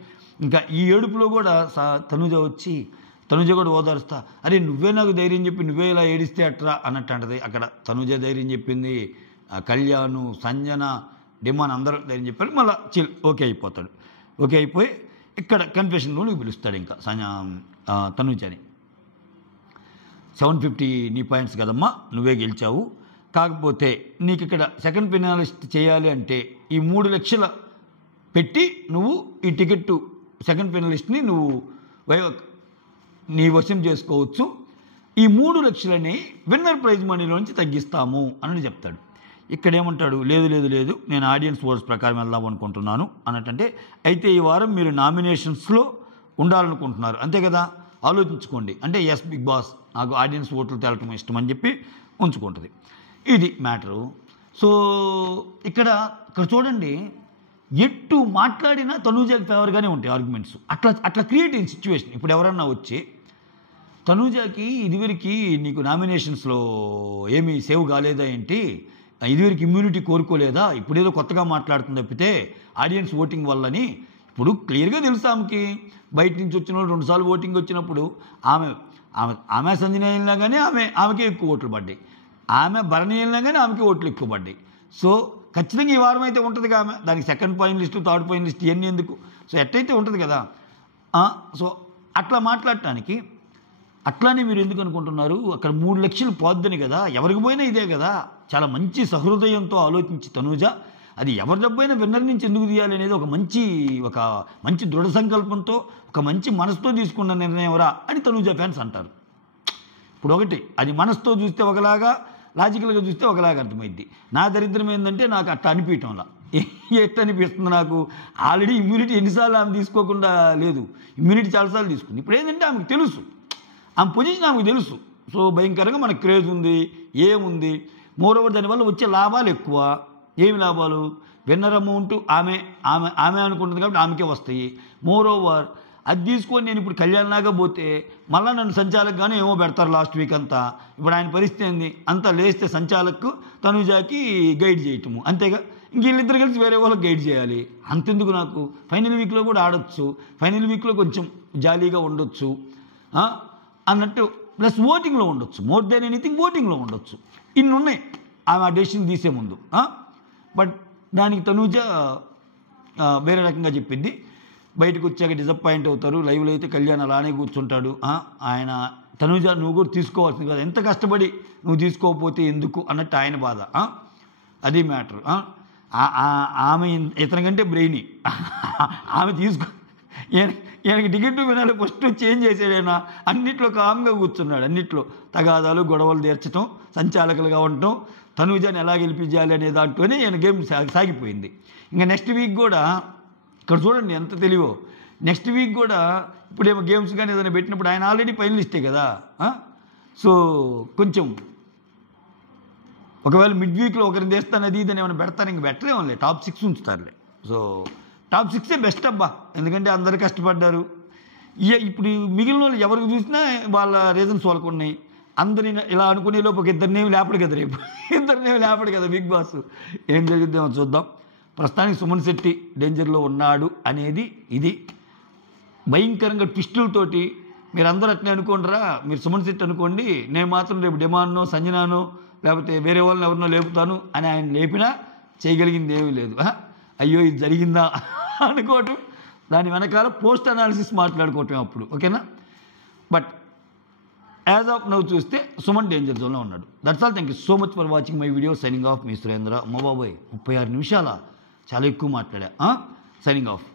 ఇంకా ఈ ఏడుపులో కూడా తనూజ కూడా ఓదారుస్తా, అరే నువ్వే నాకు ధైర్యం చెప్పి నువ్వే ఇలా ఏడిస్తే అట్రా అన్నట్టు అంటది. అక్కడ తనూజ ధైర్యం చెప్పింది, కళ్యాణ్, సంజన, డిమాన్ అందరూ ధైర్యం చెప్పారు. మళ్ళీ ఓకే అయిపోతాడు. ఓకే అయిపోయి ఇక్కడ కన్ఫెషన్ రూమ్కి పిలుస్తాడు ఇంకా తనూజని. 750 నీ పాయింట్స్ కదమ్మా, నువ్వే గెలిచావు. కాకపోతే నీకు ఇక్కడ సెకండ్ ఫినాలిస్ట్ చేయాలి అంటే ఈ 3 లక్షల పెట్టి నువ్వు ఈ టికెట్ సెకండ్ ఫినాలిస్ట్ని నువ్వు నీ వశం చేసుకోవచ్చు. ఈ 3 లక్షలని విన్నర్ ప్రైజ్ మనీలోంచి తగ్గిస్తాము అని చెప్తాడు. ఇక్కడ ఏమంటాడు, లేదు నేను ఆడియన్స్ ఓట్స్ ప్రకారం వెళ్దాం అనుకుంటున్నాను అన్నట్టంటే, అయితే ఈ వారం మీరు నామినేషన్స్లో ఉండాలనుకుంటున్నారు అంతే కదా, ఆలోచించుకోండి అంటే ఎస్ బిగ్ బాస్ నాకు ఆడియన్స్ ఓట్లు తేలటం ఇష్టం అని చెప్పి ఉంచుకుంటుంది. ఇది మ్యాటరు. సో ఇక్కడ చూడండి, ఎట్టు మాట్లాడినా తనూజకి ఫేవర్గానే ఉంటాయి ఆర్గ్యుమెంట్స్. అట్లా క్రియేట్ అయిన సిచ్యువేషన్. ఇప్పుడు ఎవరన్నా వచ్చి తనూజకి ఇదివరకు నీకు నామినేషన్స్లో ఏమీ సేవ్ కాలేదా ఏంటి, ఇదివరకు ఇమ్యూనిటీ కోరుకోలేదా, ఇప్పుడేదో కొత్తగా మాట్లాడుతుంది తప్పితే ఆడియన్స్ ఓటింగ్ వల్లని, ఇప్పుడు క్లియర్గా తెలుసు ఆమెకి బయట నుంచి వచ్చిన వాళ్ళు 2 సార్లు ఓటింగ్ వచ్చినప్పుడు ఆమె సంజన వెళ్ళినా కానీ ఆమెకే ఎక్కువ ఓట్లు పడ్డాయి, ఆమె భరణి వెళ్ళినా కానీ ఆమెకి ఓట్లు ఎక్కువ పడ్డాయి. సో ఖచ్చితంగా ఈ వారం అయితే ఉంటుంది ఆమె, దానికి second point list third point list ఇవన్నీ ఎందుకు, సో ఎట్టయితే ఉంటుంది కదా. సో అట్లా మాట్లాడటానికి అట్లానే మీరు ఎందుకు అనుకుంటున్నారు, అక్కడ 3 లక్షలు పోద్దని కదా, ఎవరికి పోయినా ఇదే కదా. చాలా మంచి సహృదయంతో ఆలోచించి తనూజ అది ఎవరి డబ్బైనా విన్నర్ నుంచి ఎందుకు తీయాలి అనేది ఒక మంచి దృఢ సంకల్పంతో ఒక మంచి మనసుతో తీసుకున్న నిర్ణయం ఎవరా అని తనూజ ఫ్యాన్స్ అంటారు. ఇప్పుడు ఒకటి అది మనసుతో చూస్తే ఒకలాగా, లాజికల్గా చూస్తే ఒకలాగా అర్థమైద్ది. నా దరిద్రం ఏంటంటే నాకు అట్లా అనిపించడంలా ఎట్లా అనిపిస్తుంది, నాకు ఆల్రెడీ ఇమ్యూనిటీ ఎన్నిసార్లు ఆమె తీసుకోకుండా లేదు, ఇమ్యూనిటీ చాలాసార్లు తీసుకుంది. ఇప్పుడు ఏంటంటే ఆమెకు తెలుసు, ఆమె పొజిషన్ ఆమెకు తెలుసు. సో భయంకరంగా మనకు క్రేజ్ ఉంది, ఏముంది, మోరోవర్ దానివల్ల వచ్చే లాభాలు ఎక్కువ. ఏమి లాభాలు, విన్నర్ అమౌంట్ ఆమె ఆమె ఆమె అనుకుంటుంది కాబట్టి ఆమెకే వస్తాయి. మోర్ ఓవర్ అది తీసుకొని నేను ఇప్పుడు కళ్యాణ్లాగా పోతే మళ్ళీ నన్ను సంచాలకుగానే ఏమో పెడతారు లాస్ట్ వీక్ అంతా. ఇప్పుడు ఆయన పరిస్థితి ఏంది, అంతా లేస్తే సంచాలకు తనుజాకి గైడ్ చేయటము అంతేగా. ఇంక వీళ్ళిద్దరు కలిసి వేరే వాళ్ళకి గైడ్ చేయాలి. అంతెందుకు నాకు ఫైనల్ వీక్లో కూడా ఆడొచ్చు, ఫైనల్ వీక్లో కొంచెం జాలీగా ఉండొచ్చు అన్నట్టు. ప్లస్ ఓటింగ్లో ఉండొచ్చు, మోర్ దెన్ ఎనీథింగ్ ఓటింగ్లో ఉండొచ్చు. ఇన్ని ఉన్నాయి ఆమె ఆ డెసిషన్ తీసే ముందు. బట్ దానికి తనూజ వేరే రకంగా చెప్పింది. బయటకు వచ్చాక డిసప్పాయింట్ అవుతారు. లైవ్లో అయితే కళ్యాణ్ అలానే కూర్చుంటాడు. ఆయన తనూజ నువ్వు కూడా తీసుకోవాల్సింది కదా, ఎంత కష్టపడి నువ్వు తీసుకోకపోతే ఎందుకు అన్నట్టు ఆయన బాధ. అది మ్యాటర్. ఆమె ఇతని కంటే బ్రెయినీ. ఆమె ఈయనకి టికెట్ వినాలి ఫస్ట్ చేంజ్ చేసాడైనా. అన్నిట్లో కామ్గా కూర్చున్నాడు. అన్నిట్లో తగాదాలు గొడవలు తీర్చడం, సంచాలకులుగా ఉండటం, తనూజాని ఎలా గెలిపించాలి అనే దాంట్లోనే ఈయన గేమ్ సాగిపోయింది. ఇంకా నెక్స్ట్ వీక్ కూడా ఇక్కడ చూడండి ఎంత తెలివో. నెక్స్ట్ వీక్ కూడా ఇప్పుడేమో గేమ్స్ కానీ ఏదైనా పెట్టినప్పుడు ఆయన ఆల్రెడీ ఫైనలిస్టే కదా. సో కొంచెం ఒకవేళ మిడ్ వీక్లో ఒకరిని తెస్తాను అది ఇదని ఏమైనా పెడతాను, ఇంక పెట్టలేమలే, టాప్ 6 ఉంచుతారులే. సో టాప్ 6 బెస్ట్ అబ్బా, ఎందుకంటే అందరు కష్టపడ్డారు. ఇప్పుడు మిగిలిన వాళ్ళు ఎవరికి చూసినా వాళ్ళ రీజన్స్ వాళ్ళకు ఉన్నాయి. అందరిని ఇలా అనుకునే లోపు ఒక ఇద్దరినేమి లేపడు కదా, రేపు ఇద్దరినేమి లేపడు కదా బిగ్ బాస్. ఏం జరుగుతుందో చూద్దాం. ప్రస్తుతానికి సుమన్ శెట్టి డేంజర్లో ఉన్నాడు అనేది ఇది. భయంకరంగా ట్విస్టులతోటి మీరందరూ అట్నే అనుకోండిరా, మీరు సుమన్ శెట్టి అనుకోండి, నేను మాత్రం రేపు డిమాండ్నో సంజనానో లేకపోతే వేరే వాళ్ళని ఎవరినో లేపుతాను అని ఆయన లేపినా చేయగలిగింది ఏమీ లేదు. అయ్యో ఇది జరిగిందా అనుకోవటం, దాని వెనకాల పోస్ట్ అనాలిసిస్ మాట్లాడుకోవటం అప్పుడు. ఓకేనా? బట్ యాజ్ ఆఫ్ నౌ చూస్తే సుమన్ డేంజర్ జోన్లో ఉన్నాడు. That's all. Thank you so much for watching my video. Signing off me Surendra. అమ్మ బాబోయ్ 36 నిమిషాల, చాలా ఎక్కువ మాట్లాడా. Signing of.